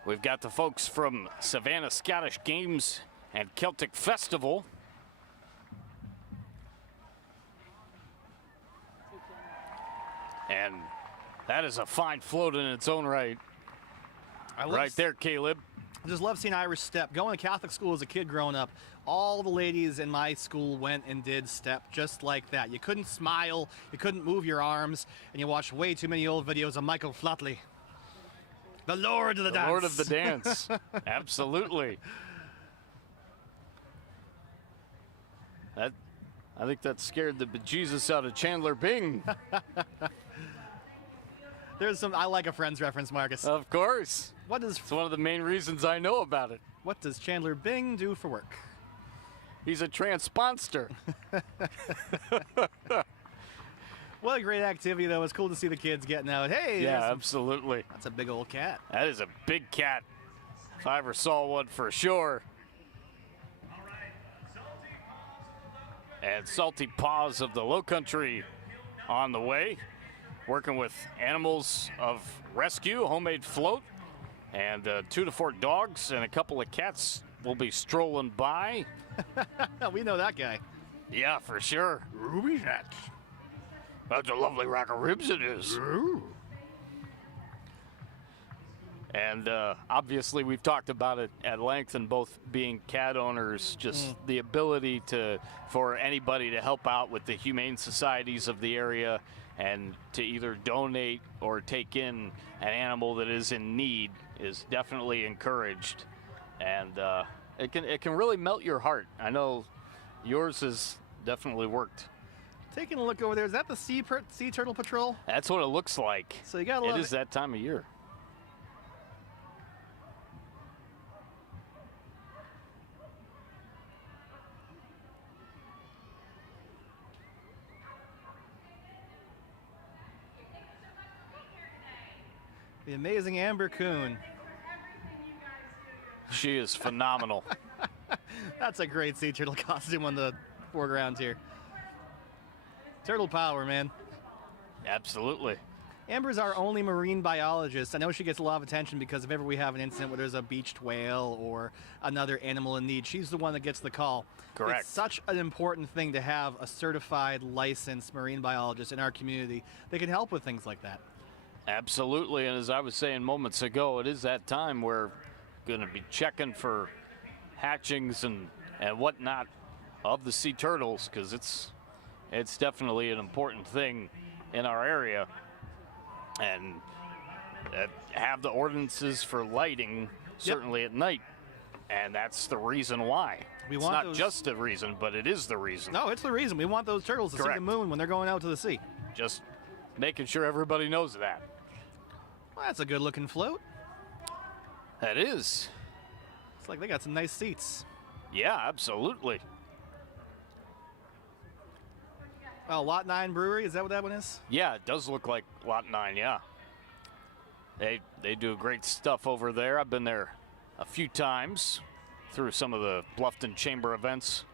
We've got the folks from Savannah Scottish Games and Celtic Festival. And that is a fine float in its own right. Right there, Caleb. I just love seeing Irish step. Going to Catholic school as a kid growing up, all the ladies in my school went and did step just like that. You couldn't smile, you couldn't move your arms, and you watched way too many old videos of Michael Flatley. The Lord of the Dance. Lord of the Dance. Absolutely. I think that scared the bejesus out of Chandler Bing. I like a Friends reference, Marcus. Of course. It's one of the main reasons I know about it. What does Chandler Bing do for work? He's a transponster. What a great activity, though. It's cool to see the kids getting out. Hey, yeah, absolutely. That's a big old cat. That is a big cat. If I ever saw one, for sure. And Salty Paws of the Lowcountry on the way. Working with animals of rescue, homemade float, and 2 to 4 dogs and a couple of cats will be strolling by. We know that guy. Yeah, for sure. Ruby Jack. That's a lovely rack of ribs it is. Ooh. And obviously we've talked about it at length, and both being cat owners, just the ability for anybody to help out with the humane societies of the area and to either donate or take in an animal that is in need is definitely encouraged. And it can really melt your heart. I know yours has definitely worked. Taking a look over there, is that the Sea Turtle Patrol? That's what it looks like. So you gotta love it. Is that time of year. The amazing Amber Coon. She is phenomenal. That's a great sea turtle costume on the foreground here. Turtle power, man. Absolutely. Amber's our only marine biologist. I know she gets a lot of attention because if ever we have an incident where there's a beached whale or another animal in need, she's the one that gets the call. Correct. It's such an important thing to have a certified, licensed marine biologist in our community that can help with things like that. Absolutely, and as I was saying moments ago, it is that time we're going to be checking for hatchings and whatnot of the sea turtles, because it's definitely an important thing in our area. And have the ordinances for lighting certainly at night, and that's the reason why. It's not just the reason, but it is the reason. No, it's the reason. We want those turtles to see the moon when they're going out to the sea. Just making sure everybody knows that. Well, that's a good-looking float. That is. It's like they got some nice seats. Yeah, absolutely. Oh, Lot 9 Brewery, is that what that one is? Yeah, it does look like Lot 9, yeah. They do great stuff over there. I've been there a few times through some of the Bluffton Chamber events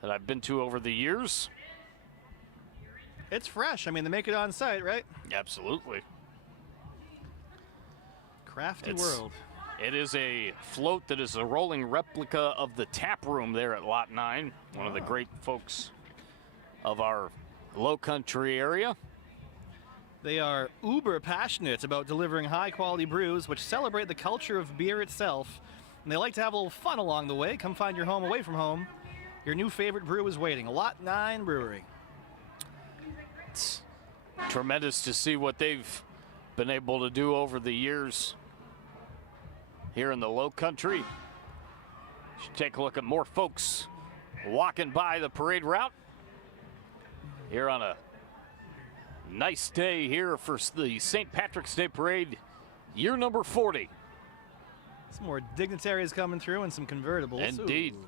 that I've been to over the years. It's fresh. I mean, they make it on site, right? Absolutely. Crafty world. It is a float that is a rolling replica of the tap room there at Lot 9, one of the great folks of our Lowcountry area. They are uber passionate about delivering high-quality brews which celebrate the culture of beer itself, and they like to have a little fun along the way. Come find your home away from home. Your new favorite brew is waiting. Lot 9 Brewery. It's tremendous to see what they've been able to do over the years here in the Lowcountry. Should take a look at more folks walking by the parade route here on a nice day here for the St. Patrick's Day Parade, year number 40. Some more dignitaries coming through and some convertibles. Indeed. Ooh.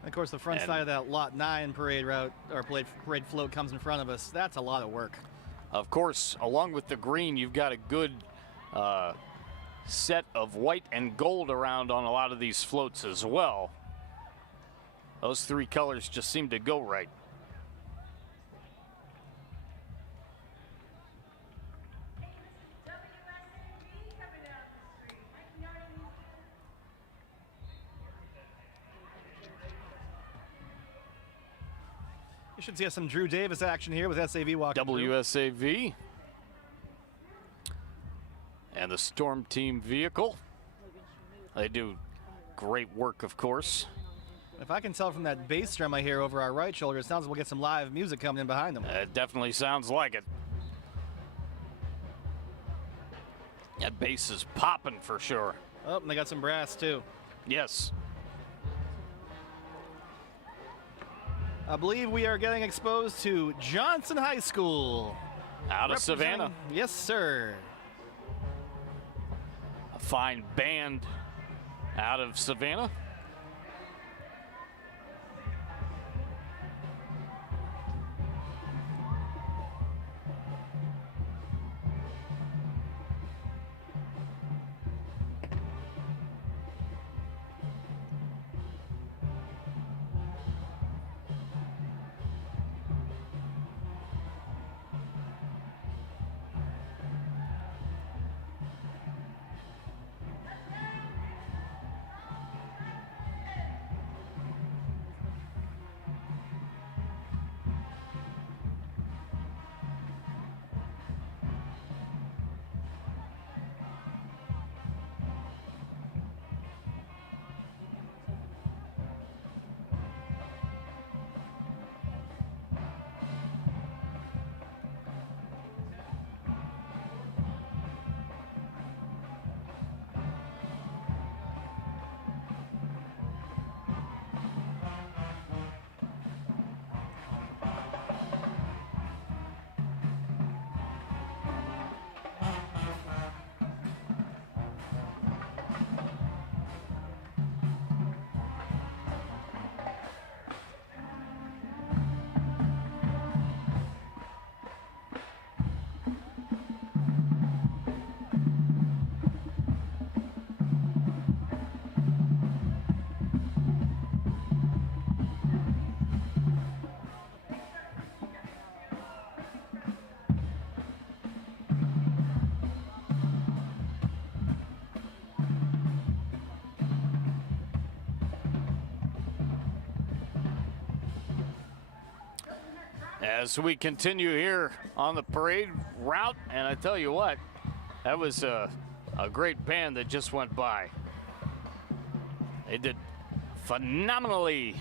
And of course, the front side of that Lot 9 parade route or parade float comes in front of us. That's a lot of work. Of course, along with the green, you've got a good set of white and gold around on a lot of these floats as well. Those three colors just seem to go right. You should see some Drew Davis action here with SAV walking WSAV. And the Storm Team vehicle. They do great work, of course. If I can tell from that bass drum I hear over our right shoulder, it sounds like we'll get some live music coming in behind them. It definitely sounds like it. That bass is popping for sure. Oh, and they got some brass too. Yes. I believe we are getting exposed to Johnson High School. Out of Savannah. Yes, sir. A fine band out of Savannah. as we continue here on the parade route. And I tell you what, that was a great band that just went by. They did phenomenally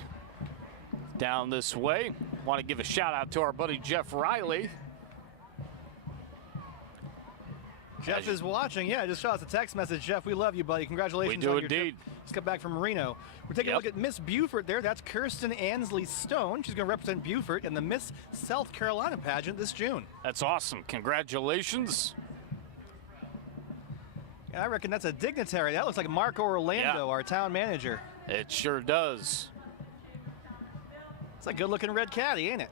down this way. Want to give a shout out to our buddy Jeff Riley. Jeff is watching. Yeah, just shot us a text message. Jeff, we love you, buddy. Congratulations We do on your indeed. trip. Just got back from Reno. We're taking a look at Miss Beaufort there. That's Kirsten Ansley Stone. She's going to represent Beaufort in the Miss South Carolina pageant this June. That's awesome. Congratulations. Yeah, I reckon that's a dignitary. That looks like Marco Orlando, our town manager. It sure does. It's a good-looking red caddy, ain't it?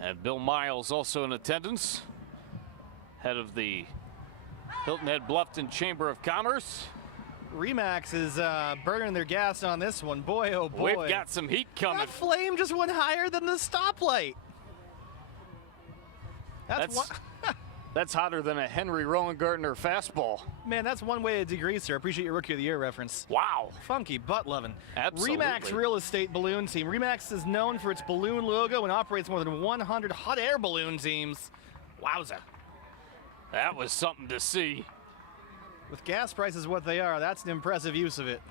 And Bill Miles also in attendance, head of the Hilton Head Bluffton Chamber of Commerce. Remax is burning their gas on this one. Boy, oh boy. We've got some heat coming. That flame just went higher than the stoplight. That's hotter than a Henry Rowan-Gardner fastball. Man, that's one way to degrease, sir. Appreciate your Rookie of the Year reference. Wow. Funky butt loving. Absolutely. Remax Real Estate Balloon Team. Remax is known for its balloon logo and operates more than 100 hot air balloon teams. Wowza. That was something to see. With gas prices what they are, that's an impressive use of it.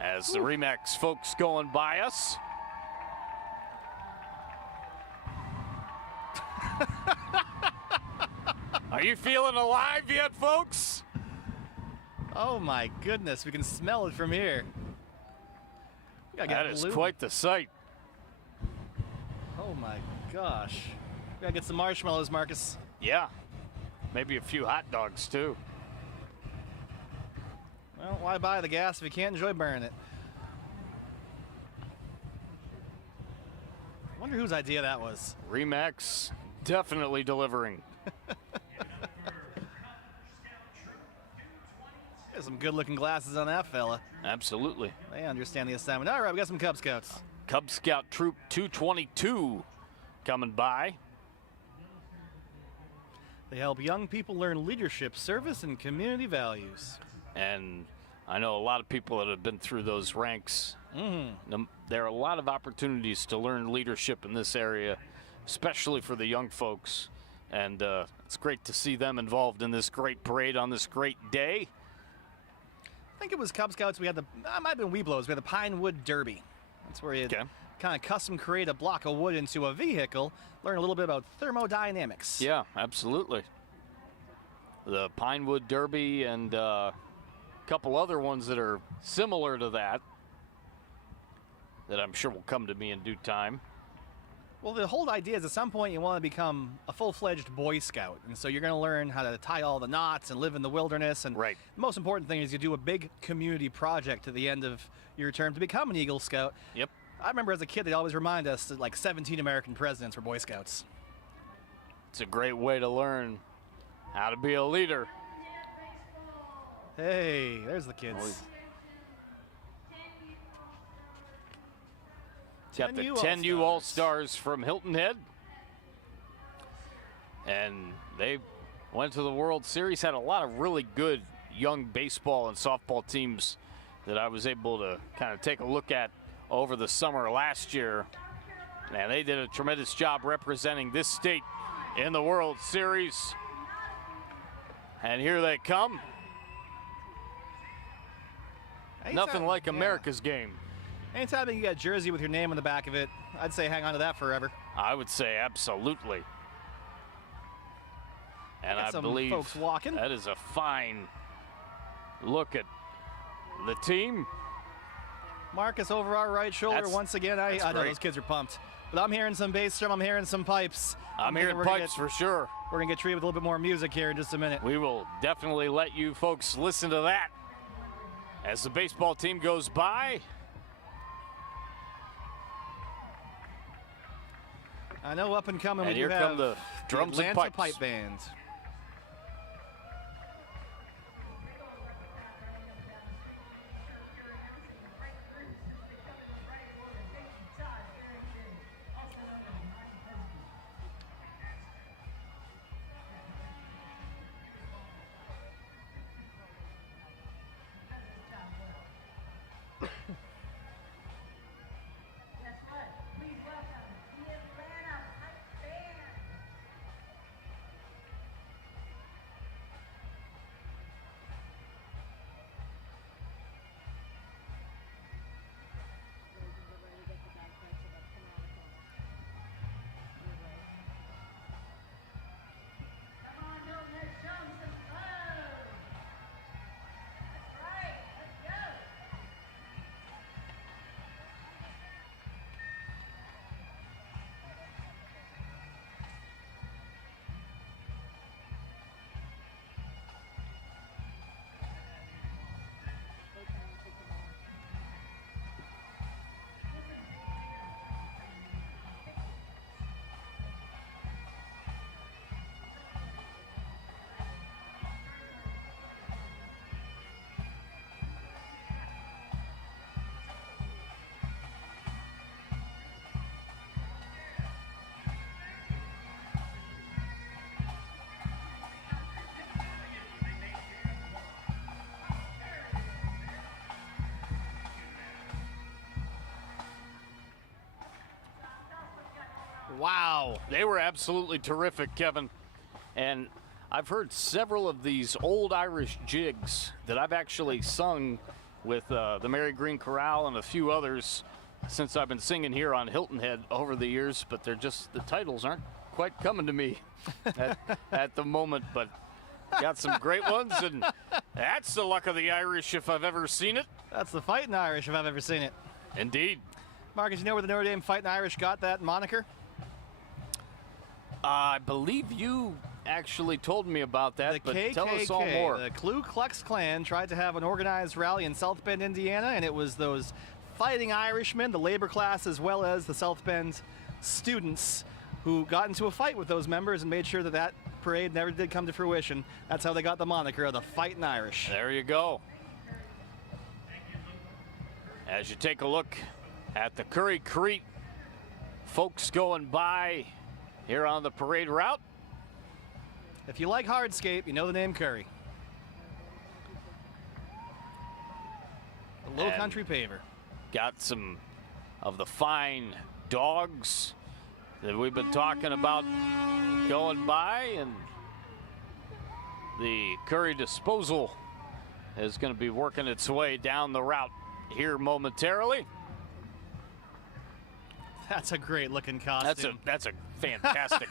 As the Remax folks going by us. Are you feeling alive yet, folks? Oh my goodness, we can smell it from here. That is quite the sight. Oh my gosh. We gotta get some marshmallows, Marcus. Yeah, maybe a few hot dogs too. Well, why buy the gas if you can't enjoy burning it? I wonder whose idea that was. Remax definitely delivering. There's some good-looking glasses on that fella. Absolutely. They understand the assignment. All right, we got some Cub Scouts. Cub Scout Troop 222 coming by. They help young people learn leadership, service, and community values. And I know a lot of people that have been through those ranks. There are a lot of opportunities to learn leadership in this area, especially for the young folks. And it's great to see them involved in this great parade on this great day. I think it was Cub Scouts. We had it might have been Weeblos. We had the Pinewood Derby. That's where you kind of custom create a block of wood into a vehicle, learn a little bit about thermodynamics. Yeah, absolutely. The Pinewood Derby and a couple other ones that are similar to that I'm sure will come to me in due time. Well, the whole idea is at some point you want to become a full-fledged Boy Scout. And so you're going to learn how to tie all the knots and live in the wilderness. And right. The most important thing is you do a big community project at the end of your term to become an Eagle Scout. Yep. I remember as a kid, they'd always remind us that like 17 American presidents were Boy Scouts. It's a great way to learn how to be a leader. Hey, there's the kids. Got the 10U All-Stars from Hilton Head. And they went to the World Series, had a lot of really good young baseball and softball teams that I was able to kind of take a look at over the summer last year. And they did a tremendous job representing this state in the World Series. And here they come. Nothing like America's game. Anytime you got a jersey with your name on the back of it, I'd say hang on to that forever. I would say absolutely. And I believe folks walking. That is a fine look at the team. Marcus over our right shoulder once again. I know those kids are pumped. But I'm hearing some bass drum, I'm hearing some pipes. I'm hearing pipes for sure. We're going to get treated with a little bit more music here in just a minute. We will definitely let you folks listen to that as the baseball team goes by. I know up and coming. And here come the drums and pipes. Pipe Band. Wow. They were absolutely terrific, Kevin. And I've heard several of these old Irish jigs that I've actually sung with the Mary Green Chorale and a few others since I've been singing here on Hilton Head over the years, but they're just, the titles aren't quite coming to me at the moment, but got some great ones, and that's the luck of the Irish if I've ever seen it. That's the Fighting Irish if I've ever seen it. Indeed. Marcus, you know where the Notre Dame Fighting Irish got that moniker? I believe you actually told me about that, The but KKK, tell us all more. the Ku Klux Klan, tried to have an organized rally in South Bend, Indiana, and it was those fighting Irishmen, the labor class, as well as the South Bend students who got into a fight with those members and made sure that that parade never did come to fruition. That's how they got the moniker of the Fighting Irish. There you go. As you take a look at the Curry Crete folks going by here on the parade route. If you like hardscape, you know the name Curry. The Lowcountry paver. Got some of the fine dogs that we've been talking about going by, and the Curry disposal is going to be working its way down the route here momentarily. That's a great looking costume. That's a fantastic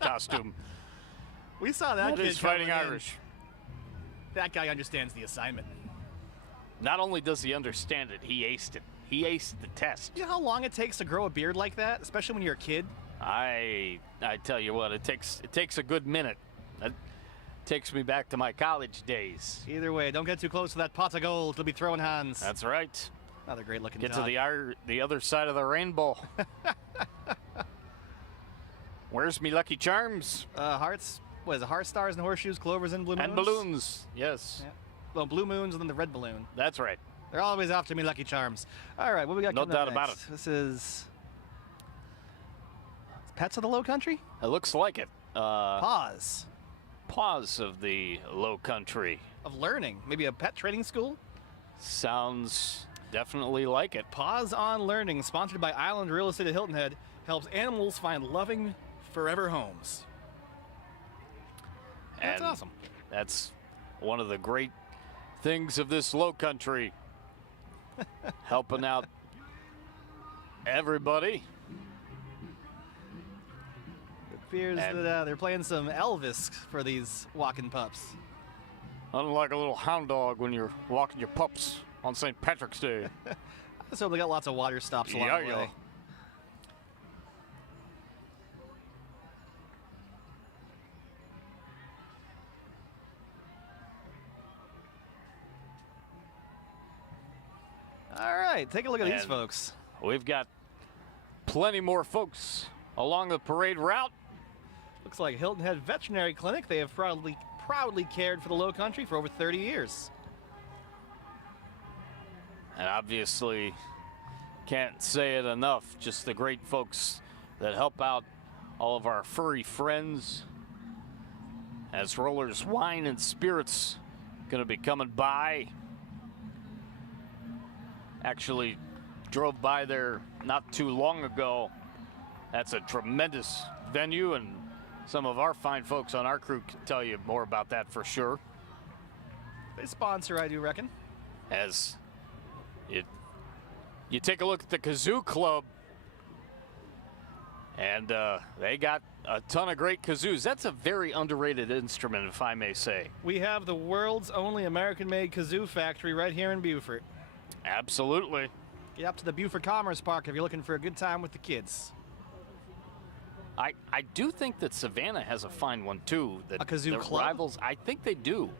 costume. We saw that That kid is Fighting coming in. Irish. That guy understands the assignment. Not only does he understand it, he aced it. He aced the test. You know how long it takes to grow a beard like that, especially when you're a kid? I tell you what, it takes a good minute. That takes me back to my college days. Either way, don't get too close to that pot of gold. It'll be throwing hands. That's right. Another great looking Get dog. to the other side of the rainbow. Where's me Lucky Charms? Hearts, what is it? Heart stars and horseshoes, clovers and blue moons? And balloons, yes. Yeah. Well, blue moons and then the red balloon. That's right. They're always after me, Lucky Charms. All right, what we got No coming up doubt about next? This is Pets of the Lowcountry? It looks like it. Pause. Pause of the Lowcountry. Of learning. Maybe a pet training school? Sounds definitely like it. Pause on Learning, sponsored by Island Real Estate at Hilton Head, helps animals find loving, forever homes. That's And awesome. That's one of the great things of this Lowcountry. Helping out everybody. It appears And- that they're playing some Elvis for these walking pups. Unlike a little hound dog when you're walking your pups on St. Patrick's Day. So they got lots of water stops along Yeah, the yeah. way. All right, take a look at these And- folks. We've got plenty more folks along the parade route. Looks like Hilton Head Veterinary Clinic. They have proudly cared for the Lowcountry for over 30 years. And obviously, can't say it enough, just the great folks that help out all of our furry friends. As Rollers Wine and Spirits going to be coming by. Actually drove by there not too long ago. That's a tremendous venue, and some of our fine folks on our crew can tell you more about that for sure. They sponsor, I do reckon. As you take a look at the Kazoo Club, and they got a ton of great kazoos. That's a very underrated instrument, if I may say. We have the world's only American-made kazoo factory right here in Beaufort. Absolutely. Get up to the Beaufort Commerce Park if you're looking for a good time with the kids. I do think that Savannah has a fine one too. That A kazoo the club? rivals, I think they do.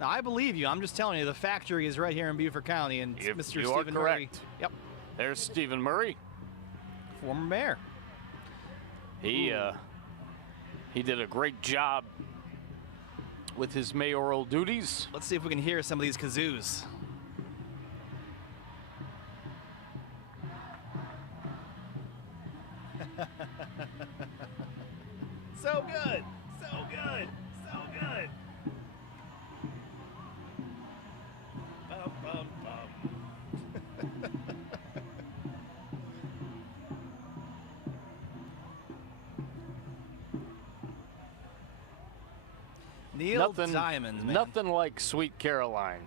Now, I believe you. I'm just telling you, the factory is right here in Beaufort County, and You- Mr. you are Stephen Murray. correct. Yep, There's Stephen Murray. former mayor. He did a great job with his mayoral duties. Let's see if we can hear some of these kazoos. So good, so good, so good. Bum, bum, bum. Neil Diamond, man. Nothing like Sweet Caroline.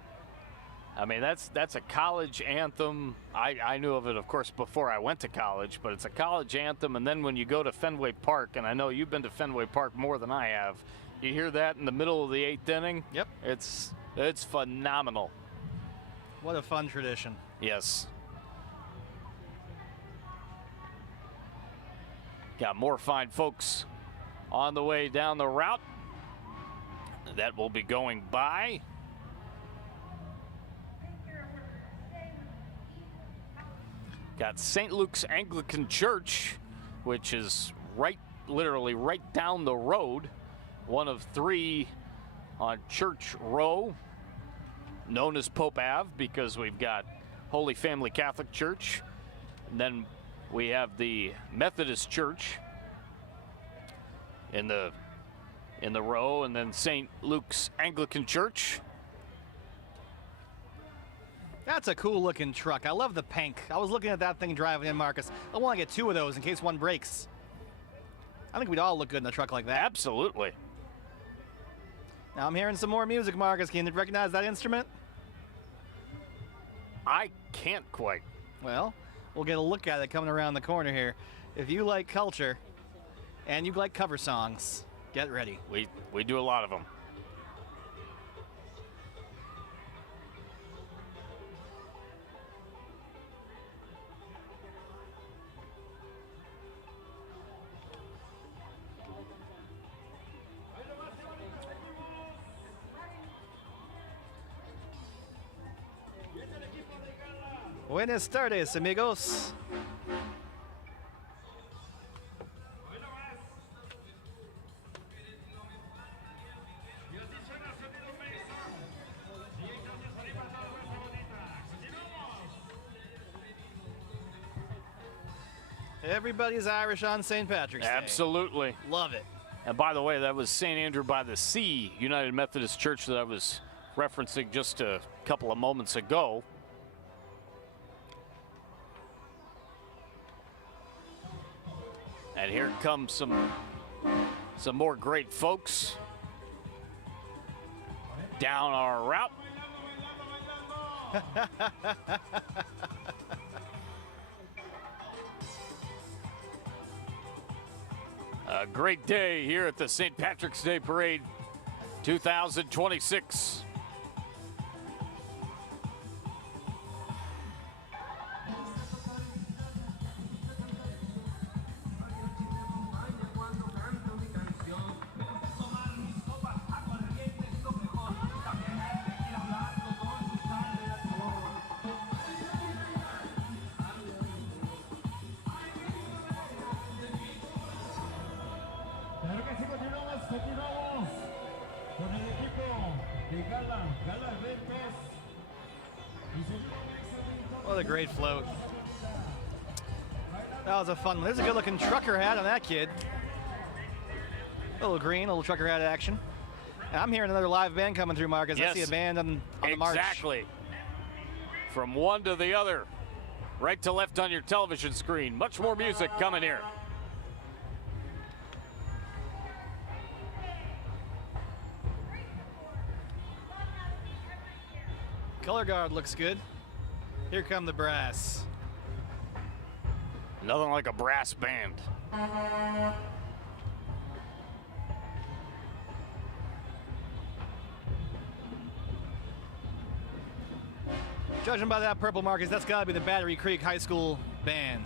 I mean, that's a college anthem. I knew of it, of course, before I went to college, but it's a college anthem. And then when you go to Fenway Park, and I know you've been to Fenway Park more than I have, you hear that in the middle of the 8th inning. Yep. It's phenomenal. What a fun tradition. Yes. Got more fine folks on the way down the route that will be going by. Got St. Luke's Anglican Church, which is literally right down the road. One of 3 on Church Row, known as Pope Ave, because we've got Holy Family Catholic Church. And then we have the Methodist Church in the row, and then St. Luke's Anglican Church. That's a cool looking truck. I love the pink. I was looking at that thing driving in, Marcus. I want to get 2 of those in case one breaks. I think we'd all look good in a truck like that. Absolutely. Now I'm hearing some more music, Marcus. Can you recognize that instrument? I can't quite. Well, we'll get a look at it coming around the corner here. If you like culture and you like cover songs, get ready. We do a lot of them. Buenas tardes, amigos. Everybody's Irish on St. Patrick's Day. Absolutely. Love it. And by the way, that was St. Andrew by the Sea United Methodist Church that I was referencing just a couple of moments ago. And here comes some more great folks down our route. A great day here at the St. Patrick's Day Parade 2026. What a great float. That was a fun one. There's a good looking trucker hat on that kid. A little green, a little trucker hat action. And I'm hearing another live band coming through, Marcus. Yes. I see a band on the march. Exactly. From one to the other, right to left on your television screen. Much more music coming here. Color guard looks good. Here come the brass. Nothing like a brass band. Judging by that purple, Marcus, that's got to be the Battery Creek High School band.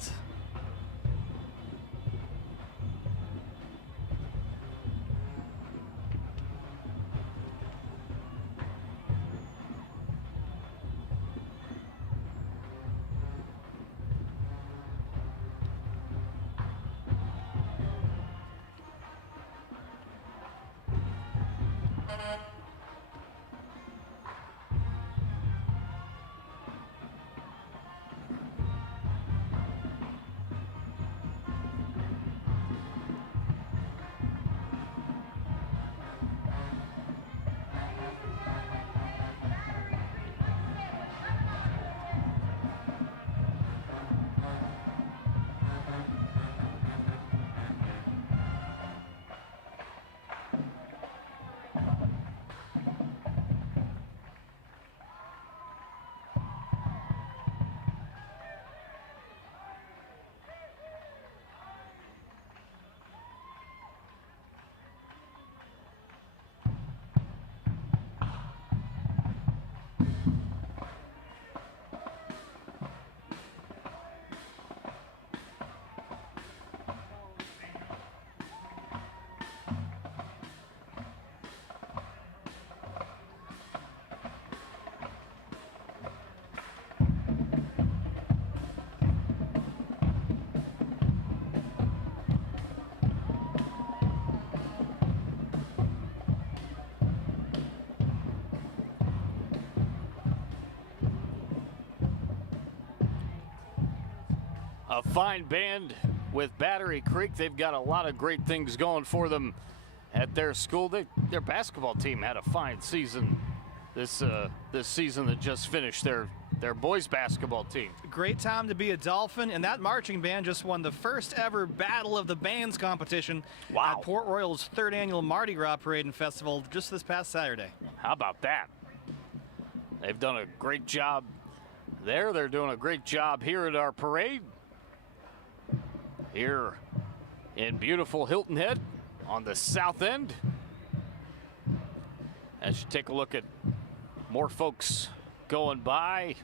A fine band with Battery Creek. They've got a lot of great things going for them at their school. Their basketball team had a fine season this season that just finished. Their boys basketball team. Great time to be a Dolphin, and that marching band just won the first ever Battle of the Bands competition at Port Royal's 3rd annual Mardi Gras Parade and Festival just this past Saturday. How about that? They've done a great job there. They're doing a great job here at our parade. Here in beautiful Hilton Head on the south end. As you take a look at more folks going by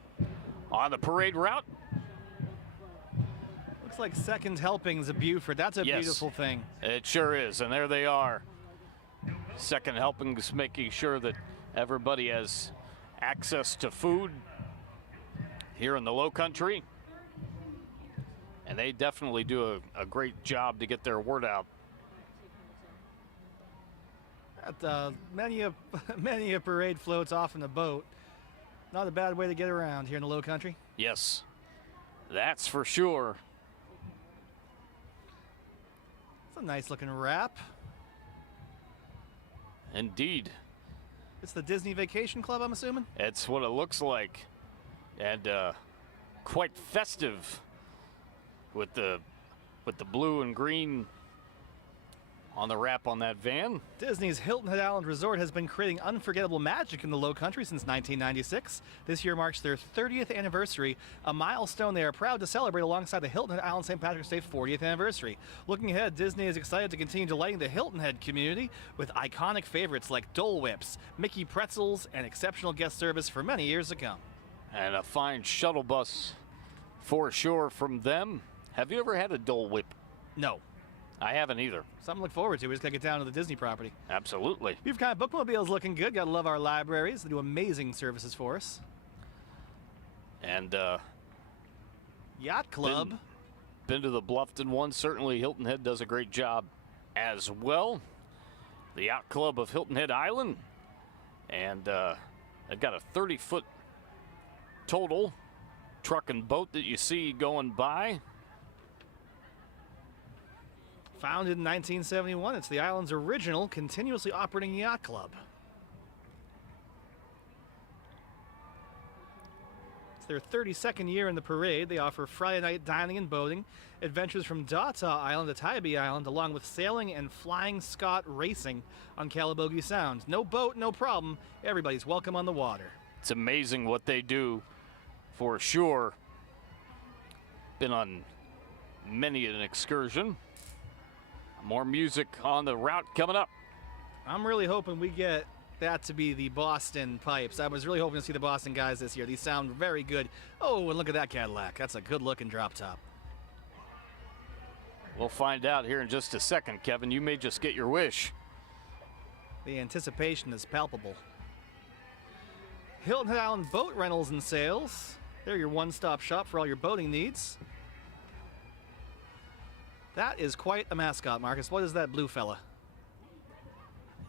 on the parade route. Looks like second helpings of Beaufort. That's a beautiful thing. It sure is, and there they are. Second helpings, making sure that everybody has access to food here in the Lowcountry. And they definitely do a great job to get their word out. Many a parade floats off in a boat. Not a bad way to get around here in the Lowcountry. Yes, that's for sure. It's a nice looking wrap. Indeed. It's the Disney Vacation Club, I'm assuming? It's what it looks like. And quite festive with the blue and green on the wrap on that van. Disney's Hilton Head Island Resort has been creating unforgettable magic in the Lowcountry since 1996. This year marks their 30th anniversary, a milestone they are proud to celebrate alongside the Hilton Head Island St. Patrick's Day 40th anniversary. Looking ahead, Disney is excited to continue delighting the Hilton Head community with iconic favorites like Dole Whips, Mickey Pretzels, and exceptional guest service for many years to come. And a fine shuttle bus for sure from them. Have you ever had a Dole Whip? No. I haven't either. Something to look forward to. We just got to get down to the Disney property. Absolutely. We've got bookmobiles looking good. Got to love our libraries. They do amazing services for us. And Yacht Club. Been to the Bluffton one. Certainly Hilton Head does a great job as well. The Yacht Club of Hilton Head Island. And they've got a 30-foot total truck and boat that you see going by. Founded in 1971, it's the island's original continuously operating yacht club. It's their 32nd year in the parade. They offer Friday night dining and boating, adventures from Data Island to Tybee Island, along with sailing and flying Scot racing on Calabogie Sound. No boat, no problem. Everybody's welcome on the water. It's amazing what they do, for sure. Been on many an excursion. More music on the route coming up. I'm really hoping we get that to be the Boston pipes. I was really hoping to see the Boston guys this year. These sound very good. Oh, and look at that Cadillac. That's a good-looking drop top. We'll find out here in just a second, Kevin. You may just get your wish. The anticipation is palpable. Hilton Head Island Boat Rentals and Sales. They're your one-stop shop for all your boating needs. That is quite a mascot, Marcus. What is that blue fella?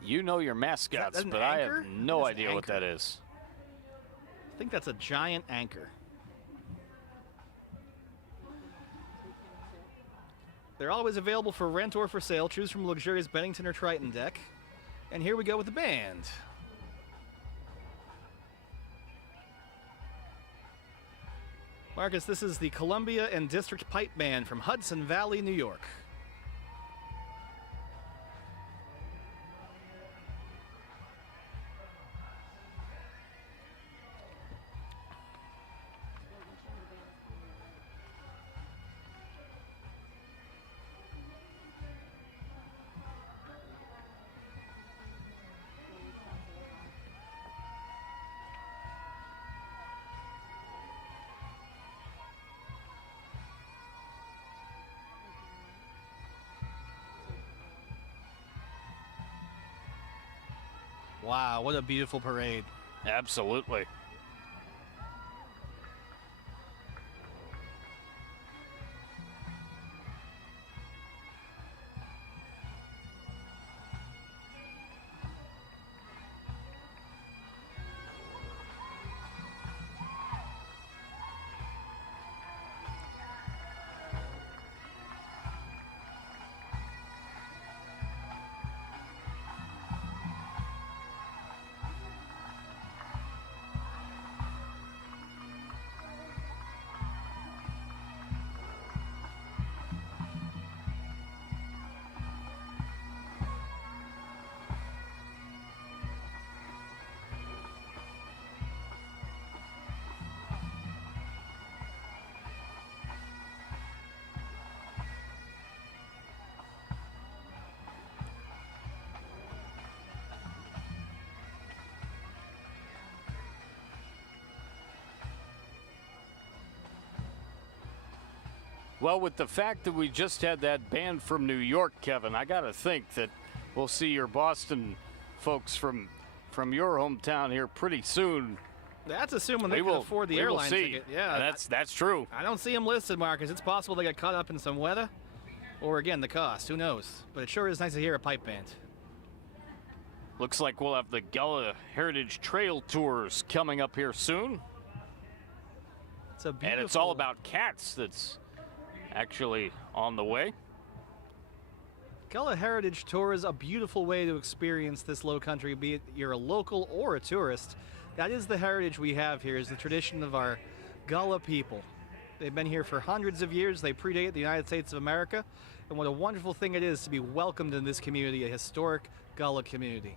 You know your mascots, but I have no idea what that is. I think that's a giant anchor. They're always available for rent or for sale. Choose from luxurious Bennington or Triton deck. And here we go with the band. Marcus, this is the Columbia and District Pipe Band from Hudson Valley, New York. Wow, what a beautiful parade. Absolutely. Well, with the fact that we just had that band from New York, Kevin, I got to think that we'll see your Boston folks from your hometown here pretty soon. That's assuming they can afford the airline ticket. Yeah, that's true. I don't see them listed, Marcus. It's possible they got caught up in some weather, or again the cost. Who knows? But it sure is nice to hear a pipe band. Looks like we'll have the Gullah Heritage Trail Tours coming up here soon. It's a beautiful... And it's all about cats that's actually on the way. Gullah Heritage Tour is a beautiful way to experience this Lowcountry, be it you're a local or a tourist. That is the heritage we have here, is the tradition of our Gullah people. They've been here for hundreds of years. They predate the United States of America. And what a wonderful thing it is to be welcomed in this community, a historic Gullah community.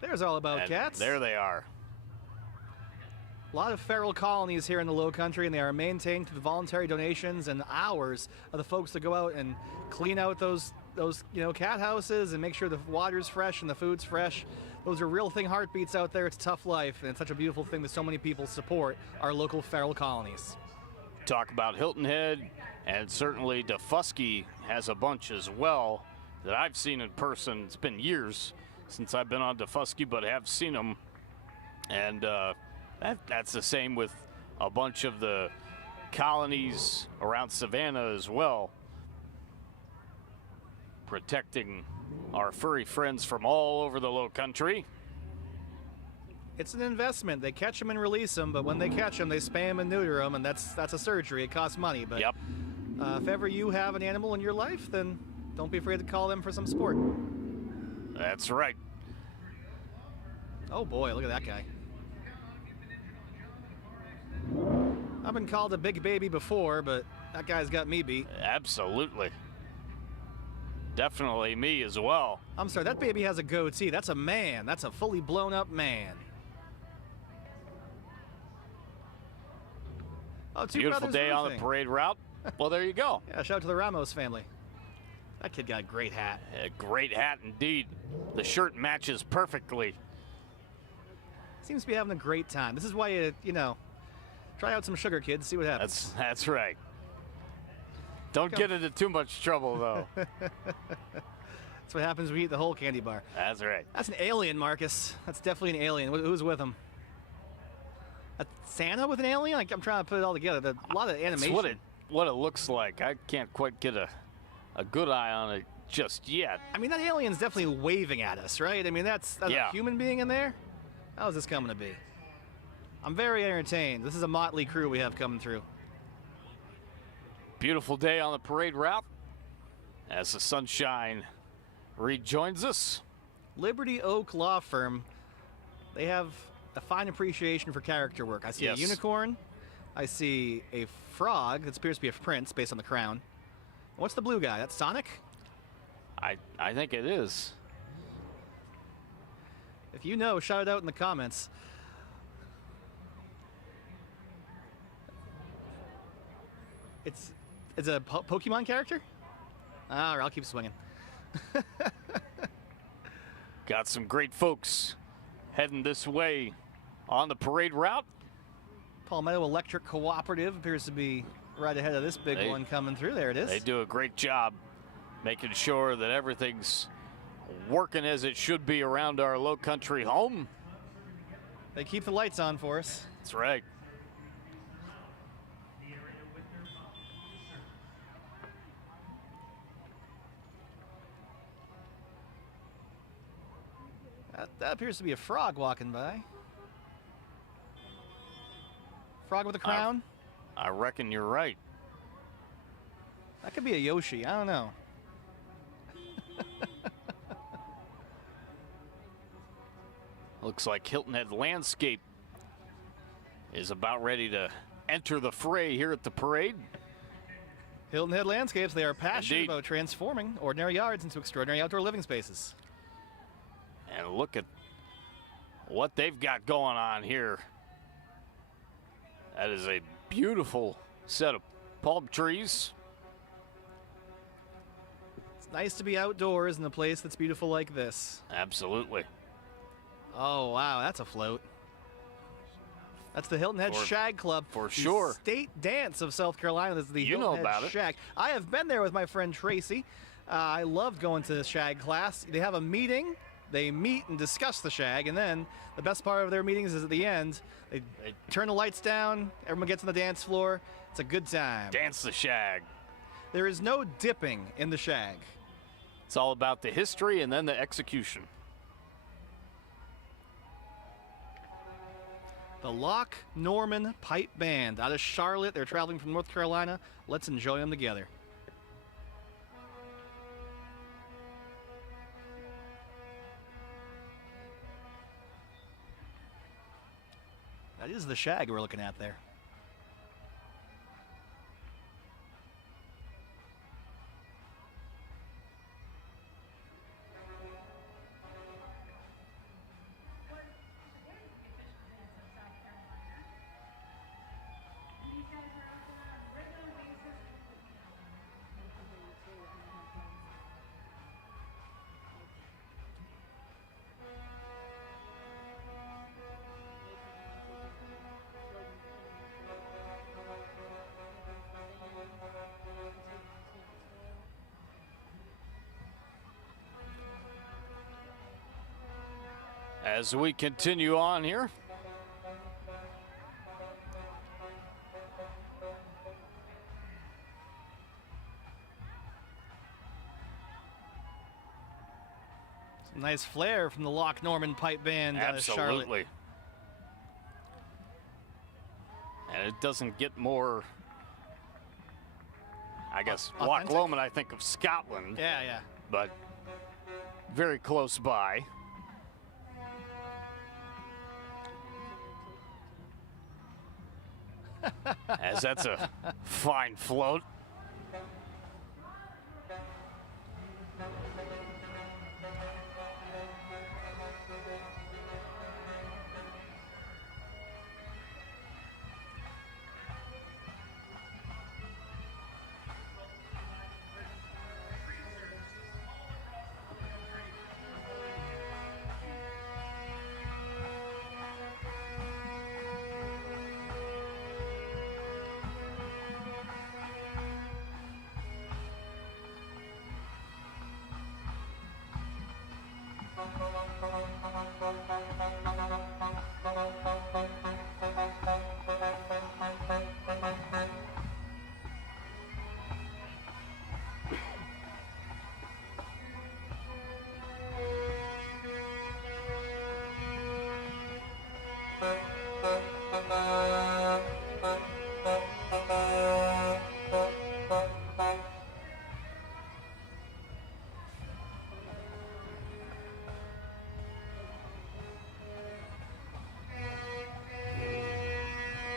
There's All About Cats. There they are. A lot of feral colonies here in the Lowcountry, and they are maintained through voluntary donations and hours of the folks that go out and clean out those cat houses and make sure the water's fresh and the food's fresh. Those are real thing heartbeats out there. It's a tough life, and it's such a beautiful thing that so many people support our local feral colonies. Talk about Hilton Head, and certainly DeFusky has a bunch as well that I've seen in person. It's been years since I've been on DeFusky, but I have seen them, and that's the same with a bunch of the colonies around Savannah as well, protecting our furry friends from all over the Lowcountry. It's an investment. They catch them and release them, but when they catch them, they spam and neuter them, and that's a surgery. It costs money. But yep. If ever you have an animal in your life, then don't be afraid to call them for some sport. That's right. Oh boy, look at that guy. I've been called a big baby before, but that guy's got me beat. Absolutely. Definitely me as well. I'm sorry, that baby has a goatee. That's a man. That's a fully blown up man. Oh, beautiful day on the parade route. Well, there you go. Yeah, shout out to the Ramos family. That kid got a great hat. A great hat indeed. The shirt matches perfectly. Seems to be having a great time. This is why you try out some sugar, kids. See what happens. That's right. Don't get into too much trouble, though. That's what happens when you eat the whole candy bar. That's right. That's an alien, Marcus. That's definitely an alien. Who's with him? A Santa with an alien? I'm trying to put it all together. A lot of animation. That's what it looks like. I can't quite get a good eye on it just yet. I mean, that alien's definitely waving at us, right? I mean, that's yeah. A human being in there? How's this coming to be? I'm very entertained. This is a motley crew we have coming through. Beautiful day on the parade route as the sunshine rejoins us. Liberty Oak Law Firm, they have a fine appreciation for character work. I see a unicorn. I see a frog that appears to be a prince based on the crown. What's the blue guy? That's Sonic? I think it is. If you know, shout it out in the comments. It's a Pokemon character? All right, I'll keep swinging. Got some great folks heading this way on the parade route. Palmetto Electric Cooperative appears to be right ahead of this big one coming through. There it is. They do a great job making sure that everything's working as it should be around our Lowcountry home. They keep the lights on for us. That's right. That appears to be a frog walking by. Frog with a crown? I reckon you're right. That could be a Yoshi. I don't know. Looks like Hilton Head Landscape is about ready to enter the fray here at the parade. Hilton Head Landscapes, they are passionate about transforming ordinary yards into extraordinary outdoor living spaces. And look at what they've got going on here. That is a beautiful set of palm trees. It's nice to be outdoors in a place that's beautiful like this. Absolutely. Oh, wow, that's a float. That's the Hilton Head Shag Club. For the sure. State dance of South Carolina. This is the Hilton Head about it. Shag. I have been there with my friend Tracy. I loved going to the shag class. They have a meeting. They meet and discuss the shag, and then the best part of their meetings is at the end. They turn the lights down. Everyone gets on the dance floor. It's a good time. Dance the shag. There is no dipping in the shag. It's all about the history and then the execution. The Loch Norman Pipe Band out of Charlotte. They're traveling from North Carolina. Let's enjoy them together. That is the shag we're looking at there. As we continue on here, some nice flair from the Loch Norman Pipe Band out of Charlotte. absolutely. And it doesn't get more, I guess, Loch authentic? Lomond, I think of Scotland, Yeah. but very close by. As that's a fine float.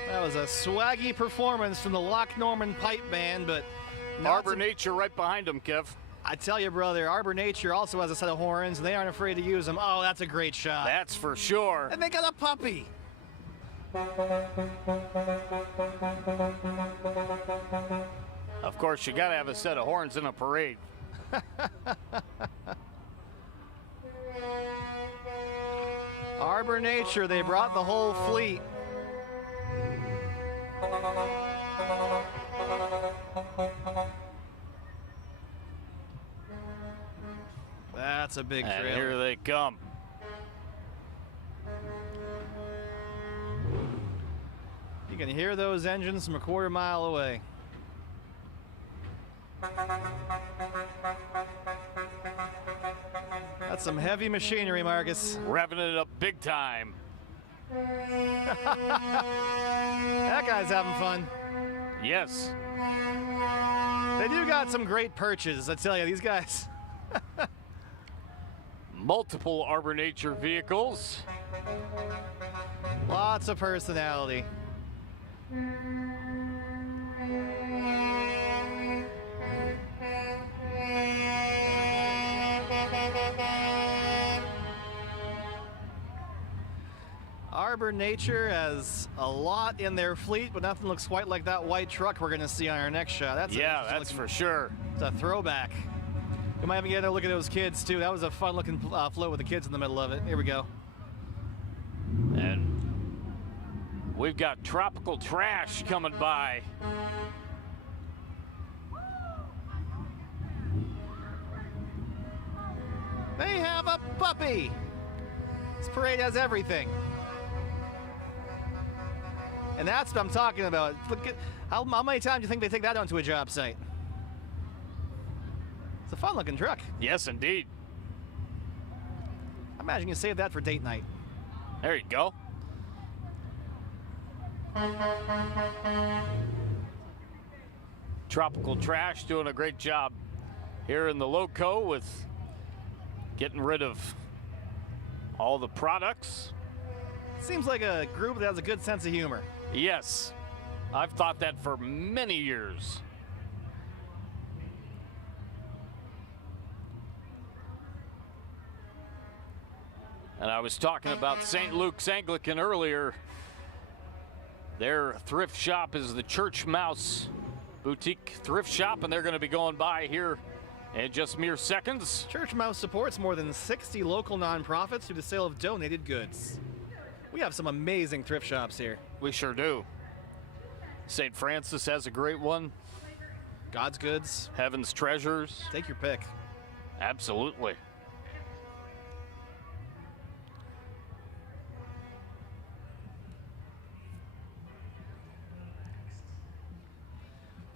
That was a swaggy performance from the Loch Norman Pipe Band, but Arbor Nature right behind him, Kev. I tell you, brother, Arbor Nature also has a set of horns, and they aren't afraid to use them. Oh, that's a great shot. That's for sure. And they got a puppy. Of course, you got to have a set of horns in a parade. Arbor Nature, they brought the whole fleet. That's a big And trailer. here they come. You can hear those engines from a quarter mile away. That's some heavy machinery, Marcus. Revving it up big time. That guy's having fun. Yes. They do got some great perches, I tell you, these guys. Multiple Arbor Nature vehicles. Lots of personality. Arbor Nature has a lot in their fleet, but nothing looks quite like that white truck we're going to see on our next shot. That's For sure. It's a throwback. We might even get a look at those kids too. That was a fun looking float with the kids in the middle of it. Here we go. And we've got Tropical Trash coming by. They have a puppy. This parade has everything. And that's what I'm talking about. Look at, how many times do you think they take that onto a job site? It's a fun-looking truck. Yes, indeed. I imagine you save that for date night. There you go. Tropical Trash doing a great job here in the Loco with getting rid of all the products. Seems like a group that has a good sense of humor. Yes, I've thought that for many years. And I was talking about St. Luke's Anglican earlier. Their thrift shop is the Church Mouse Boutique Thrift Shop, and they're going to be going by here in just mere seconds. Church Mouse supports more than 60 local nonprofits through the sale of donated goods. We have some amazing thrift shops here. We sure do. St. Francis has a great one. God's Goods. Heaven's Treasures. Take your pick. Absolutely.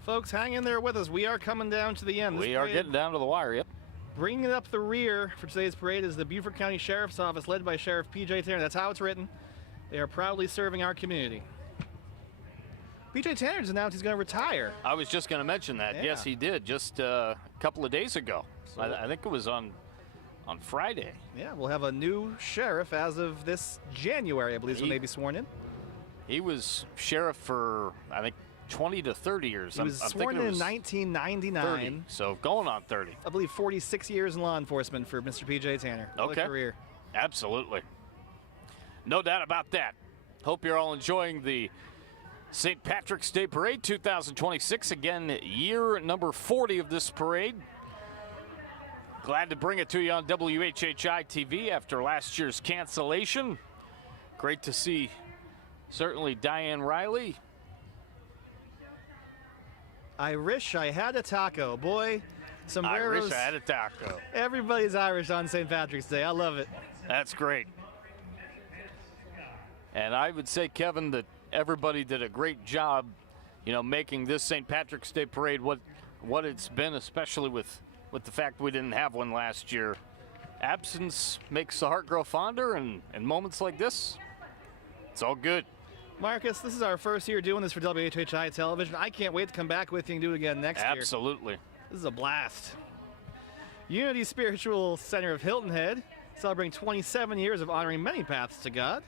Folks, hang in there with us. We are coming down to the end. We are getting down to the wire, yep. Bringing up the rear for today's parade is the Beaufort County Sheriff's Office, led by Sheriff P.J. Tanner. That's how it's written. They are proudly serving our community. P.J. Tanner's announced he's going to retire. I was just going to mention that. Yeah. Yes, he did, just a couple of days ago. So I think it was on Friday. Yeah, we'll have a new sheriff as of this January, I believe, is when they be sworn in. He was sheriff for, I think, 20 to 30 years. He was sworn in 1999. 30, so going on 30. I believe 46 years in law enforcement for Mr. P.J. Tanner. What a career. Absolutely. No doubt about that. Hope you're all enjoying the St. Patrick's Day Parade 2026. Again, year number 40 of this parade. Glad to bring it to you on WHHI-TV after last year's cancellation. Great to see, certainly, Diane Riley. I wish I had a taco. Boy, sombreros. I wish I had a taco. Everybody's Irish on St. Patrick's Day. I love it. That's great. And I would say, Kevin, that everybody did a great job, you know, making this St. Patrick's Day Parade what it's been, especially with the fact we didn't have one last year. Absence makes the heart grow fonder, and moments like this, it's all good. Marcus, this is our first year doing this for WHHI Television. I can't wait to come back with you and do it again next year. Absolutely. This is a blast. Unity Spiritual Center of Hilton Head, celebrating 27 years of honoring many paths to God.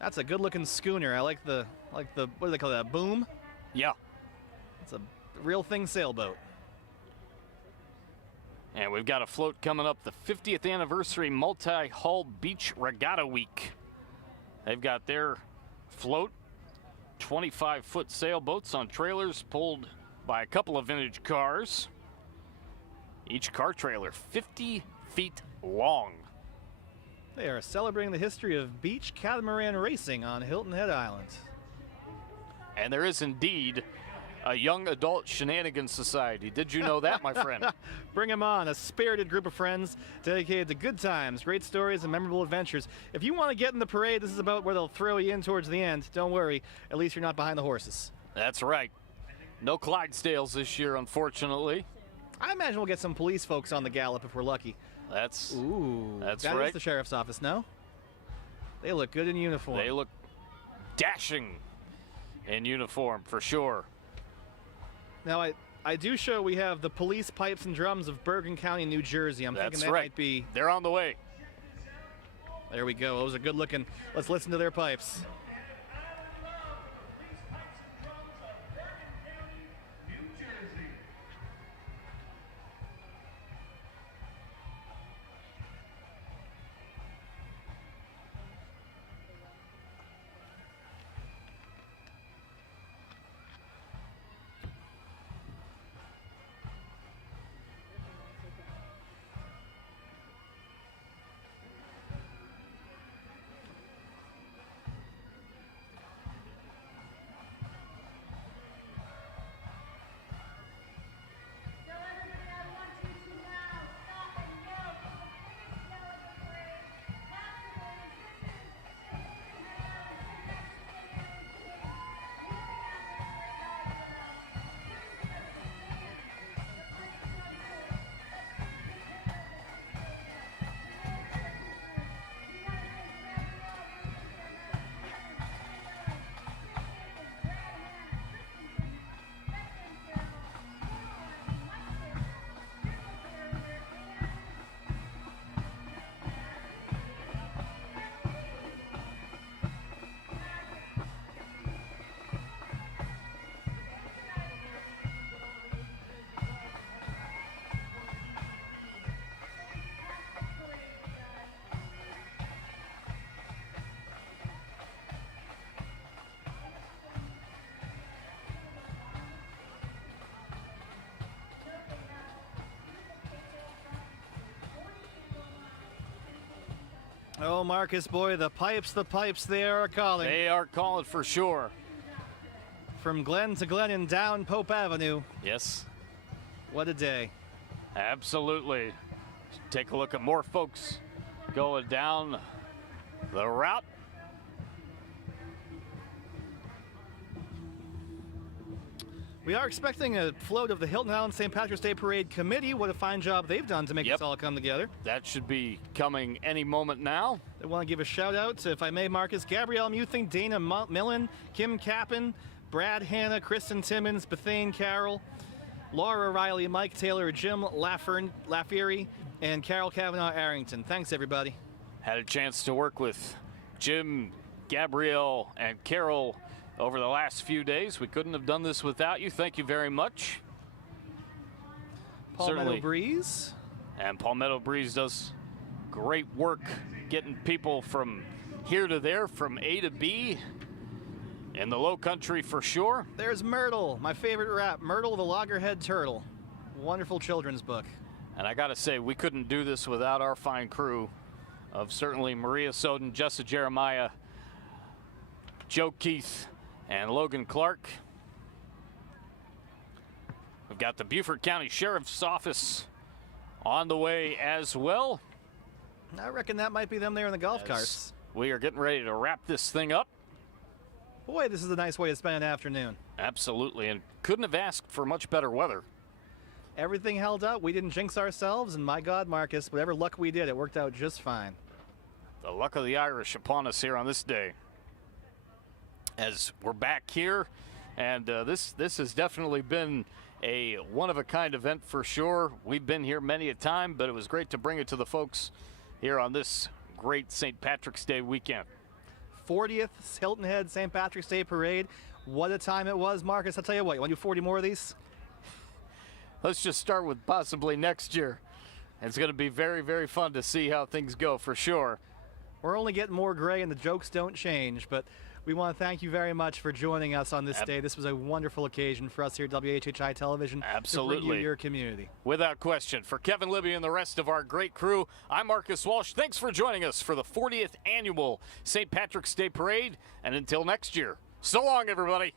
That's a good-looking schooner. I like the what do they call that? Boom? Yeah. It's a real thing sailboat. And we've got a float coming up, the 50th anniversary Multi-Hull Beach Regatta Week. They've got their float, 25-foot sailboats on trailers pulled by a couple of vintage cars. Each car trailer 50 feet long. They are celebrating the history of beach catamaran racing on Hilton Head Island. And there is indeed a young adult shenanigans society. Did you know that, my friend? Bring them on, a spirited group of friends dedicated to good times, great stories, and memorable adventures. If you want to get in the parade, this is about where they'll throw you in towards the end. Don't worry, at least you're not behind the horses. That's right. No Clydesdales this year, unfortunately. I imagine we'll get some police folks on the gallop if we're lucky. That's that right. Is the sheriff's office, no? They look good in uniform. They look dashing in uniform, for sure. Now, I do show we have the police pipes and drums of Bergen County, New Jersey. I'm thinking that might be... They're on the way. There we go. Those are good looking. Let's listen to their pipes. Oh, Marcus, boy, the pipes, they are calling. They are calling for sure. From Glen to Glen and down Pope Avenue. Yes. What a day. Absolutely. Take a look at more folks going down the route. We are expecting a float of the Hilton Island St. Patrick's Day Parade Committee. What a fine job they've done to make this all come together. That should be coming any moment now. I want to give a shout out to, if I may, Marcus, Gabrielle Muthing, Dana Millen, Kim Kappen, Brad Hanna, Kristen Timmons, Bethane Carroll, Laura Riley, Mike Taylor, Jim Lafferty, and Carol Kavanaugh Arrington. Thanks, everybody. Had a chance to work with Jim, Gabrielle, and Carol over the last few days. We couldn't have done this without you. Thank you very much. Palmetto Breeze. And Palmetto Breeze does great work getting people from here to there, from A to B, in the Lowcountry for sure. There's Myrtle, my favorite rap, Myrtle the Loggerhead Turtle. Wonderful children's book. And I gotta say, we couldn't do this without our fine crew of certainly Maria Soden, Jessa Jeremiah, Joe Keith, and Logan Clark. We've got the Beaufort County Sheriff's Office on the way as well. I reckon that might be them there in the golf carts. We are getting ready to wrap this thing up. Boy, this is a nice way to spend an afternoon. Absolutely, and couldn't have asked for much better weather. Everything held up. We didn't jinx ourselves, and my God, Marcus, whatever luck we did, it worked out just fine. The luck of the Irish upon us here on this day. As we're back here, and this has definitely been a one-of-a-kind event for sure. We've been here many a time, but it was great to bring it to the folks here on this great St. Patrick's Day weekend. 40th Hilton Head St. Patrick's Day Parade. What a time it was, Marcus. I'll tell you what, you want to do 40 more of these? Let's just start with possibly next year. It's going to be very, very fun to see how things go for sure. We're only getting more gray and the jokes don't change, but we want to thank you very much for joining us on this day. This was a wonderful occasion for us here at WHHI Television. Absolutely. To bring you your community. Without question. For Kevin Libby and the rest of our great crew, I'm Marcus Walsh. Thanks for joining us for the 40th Annual St. Patrick's Day Parade. And until next year, so long, everybody.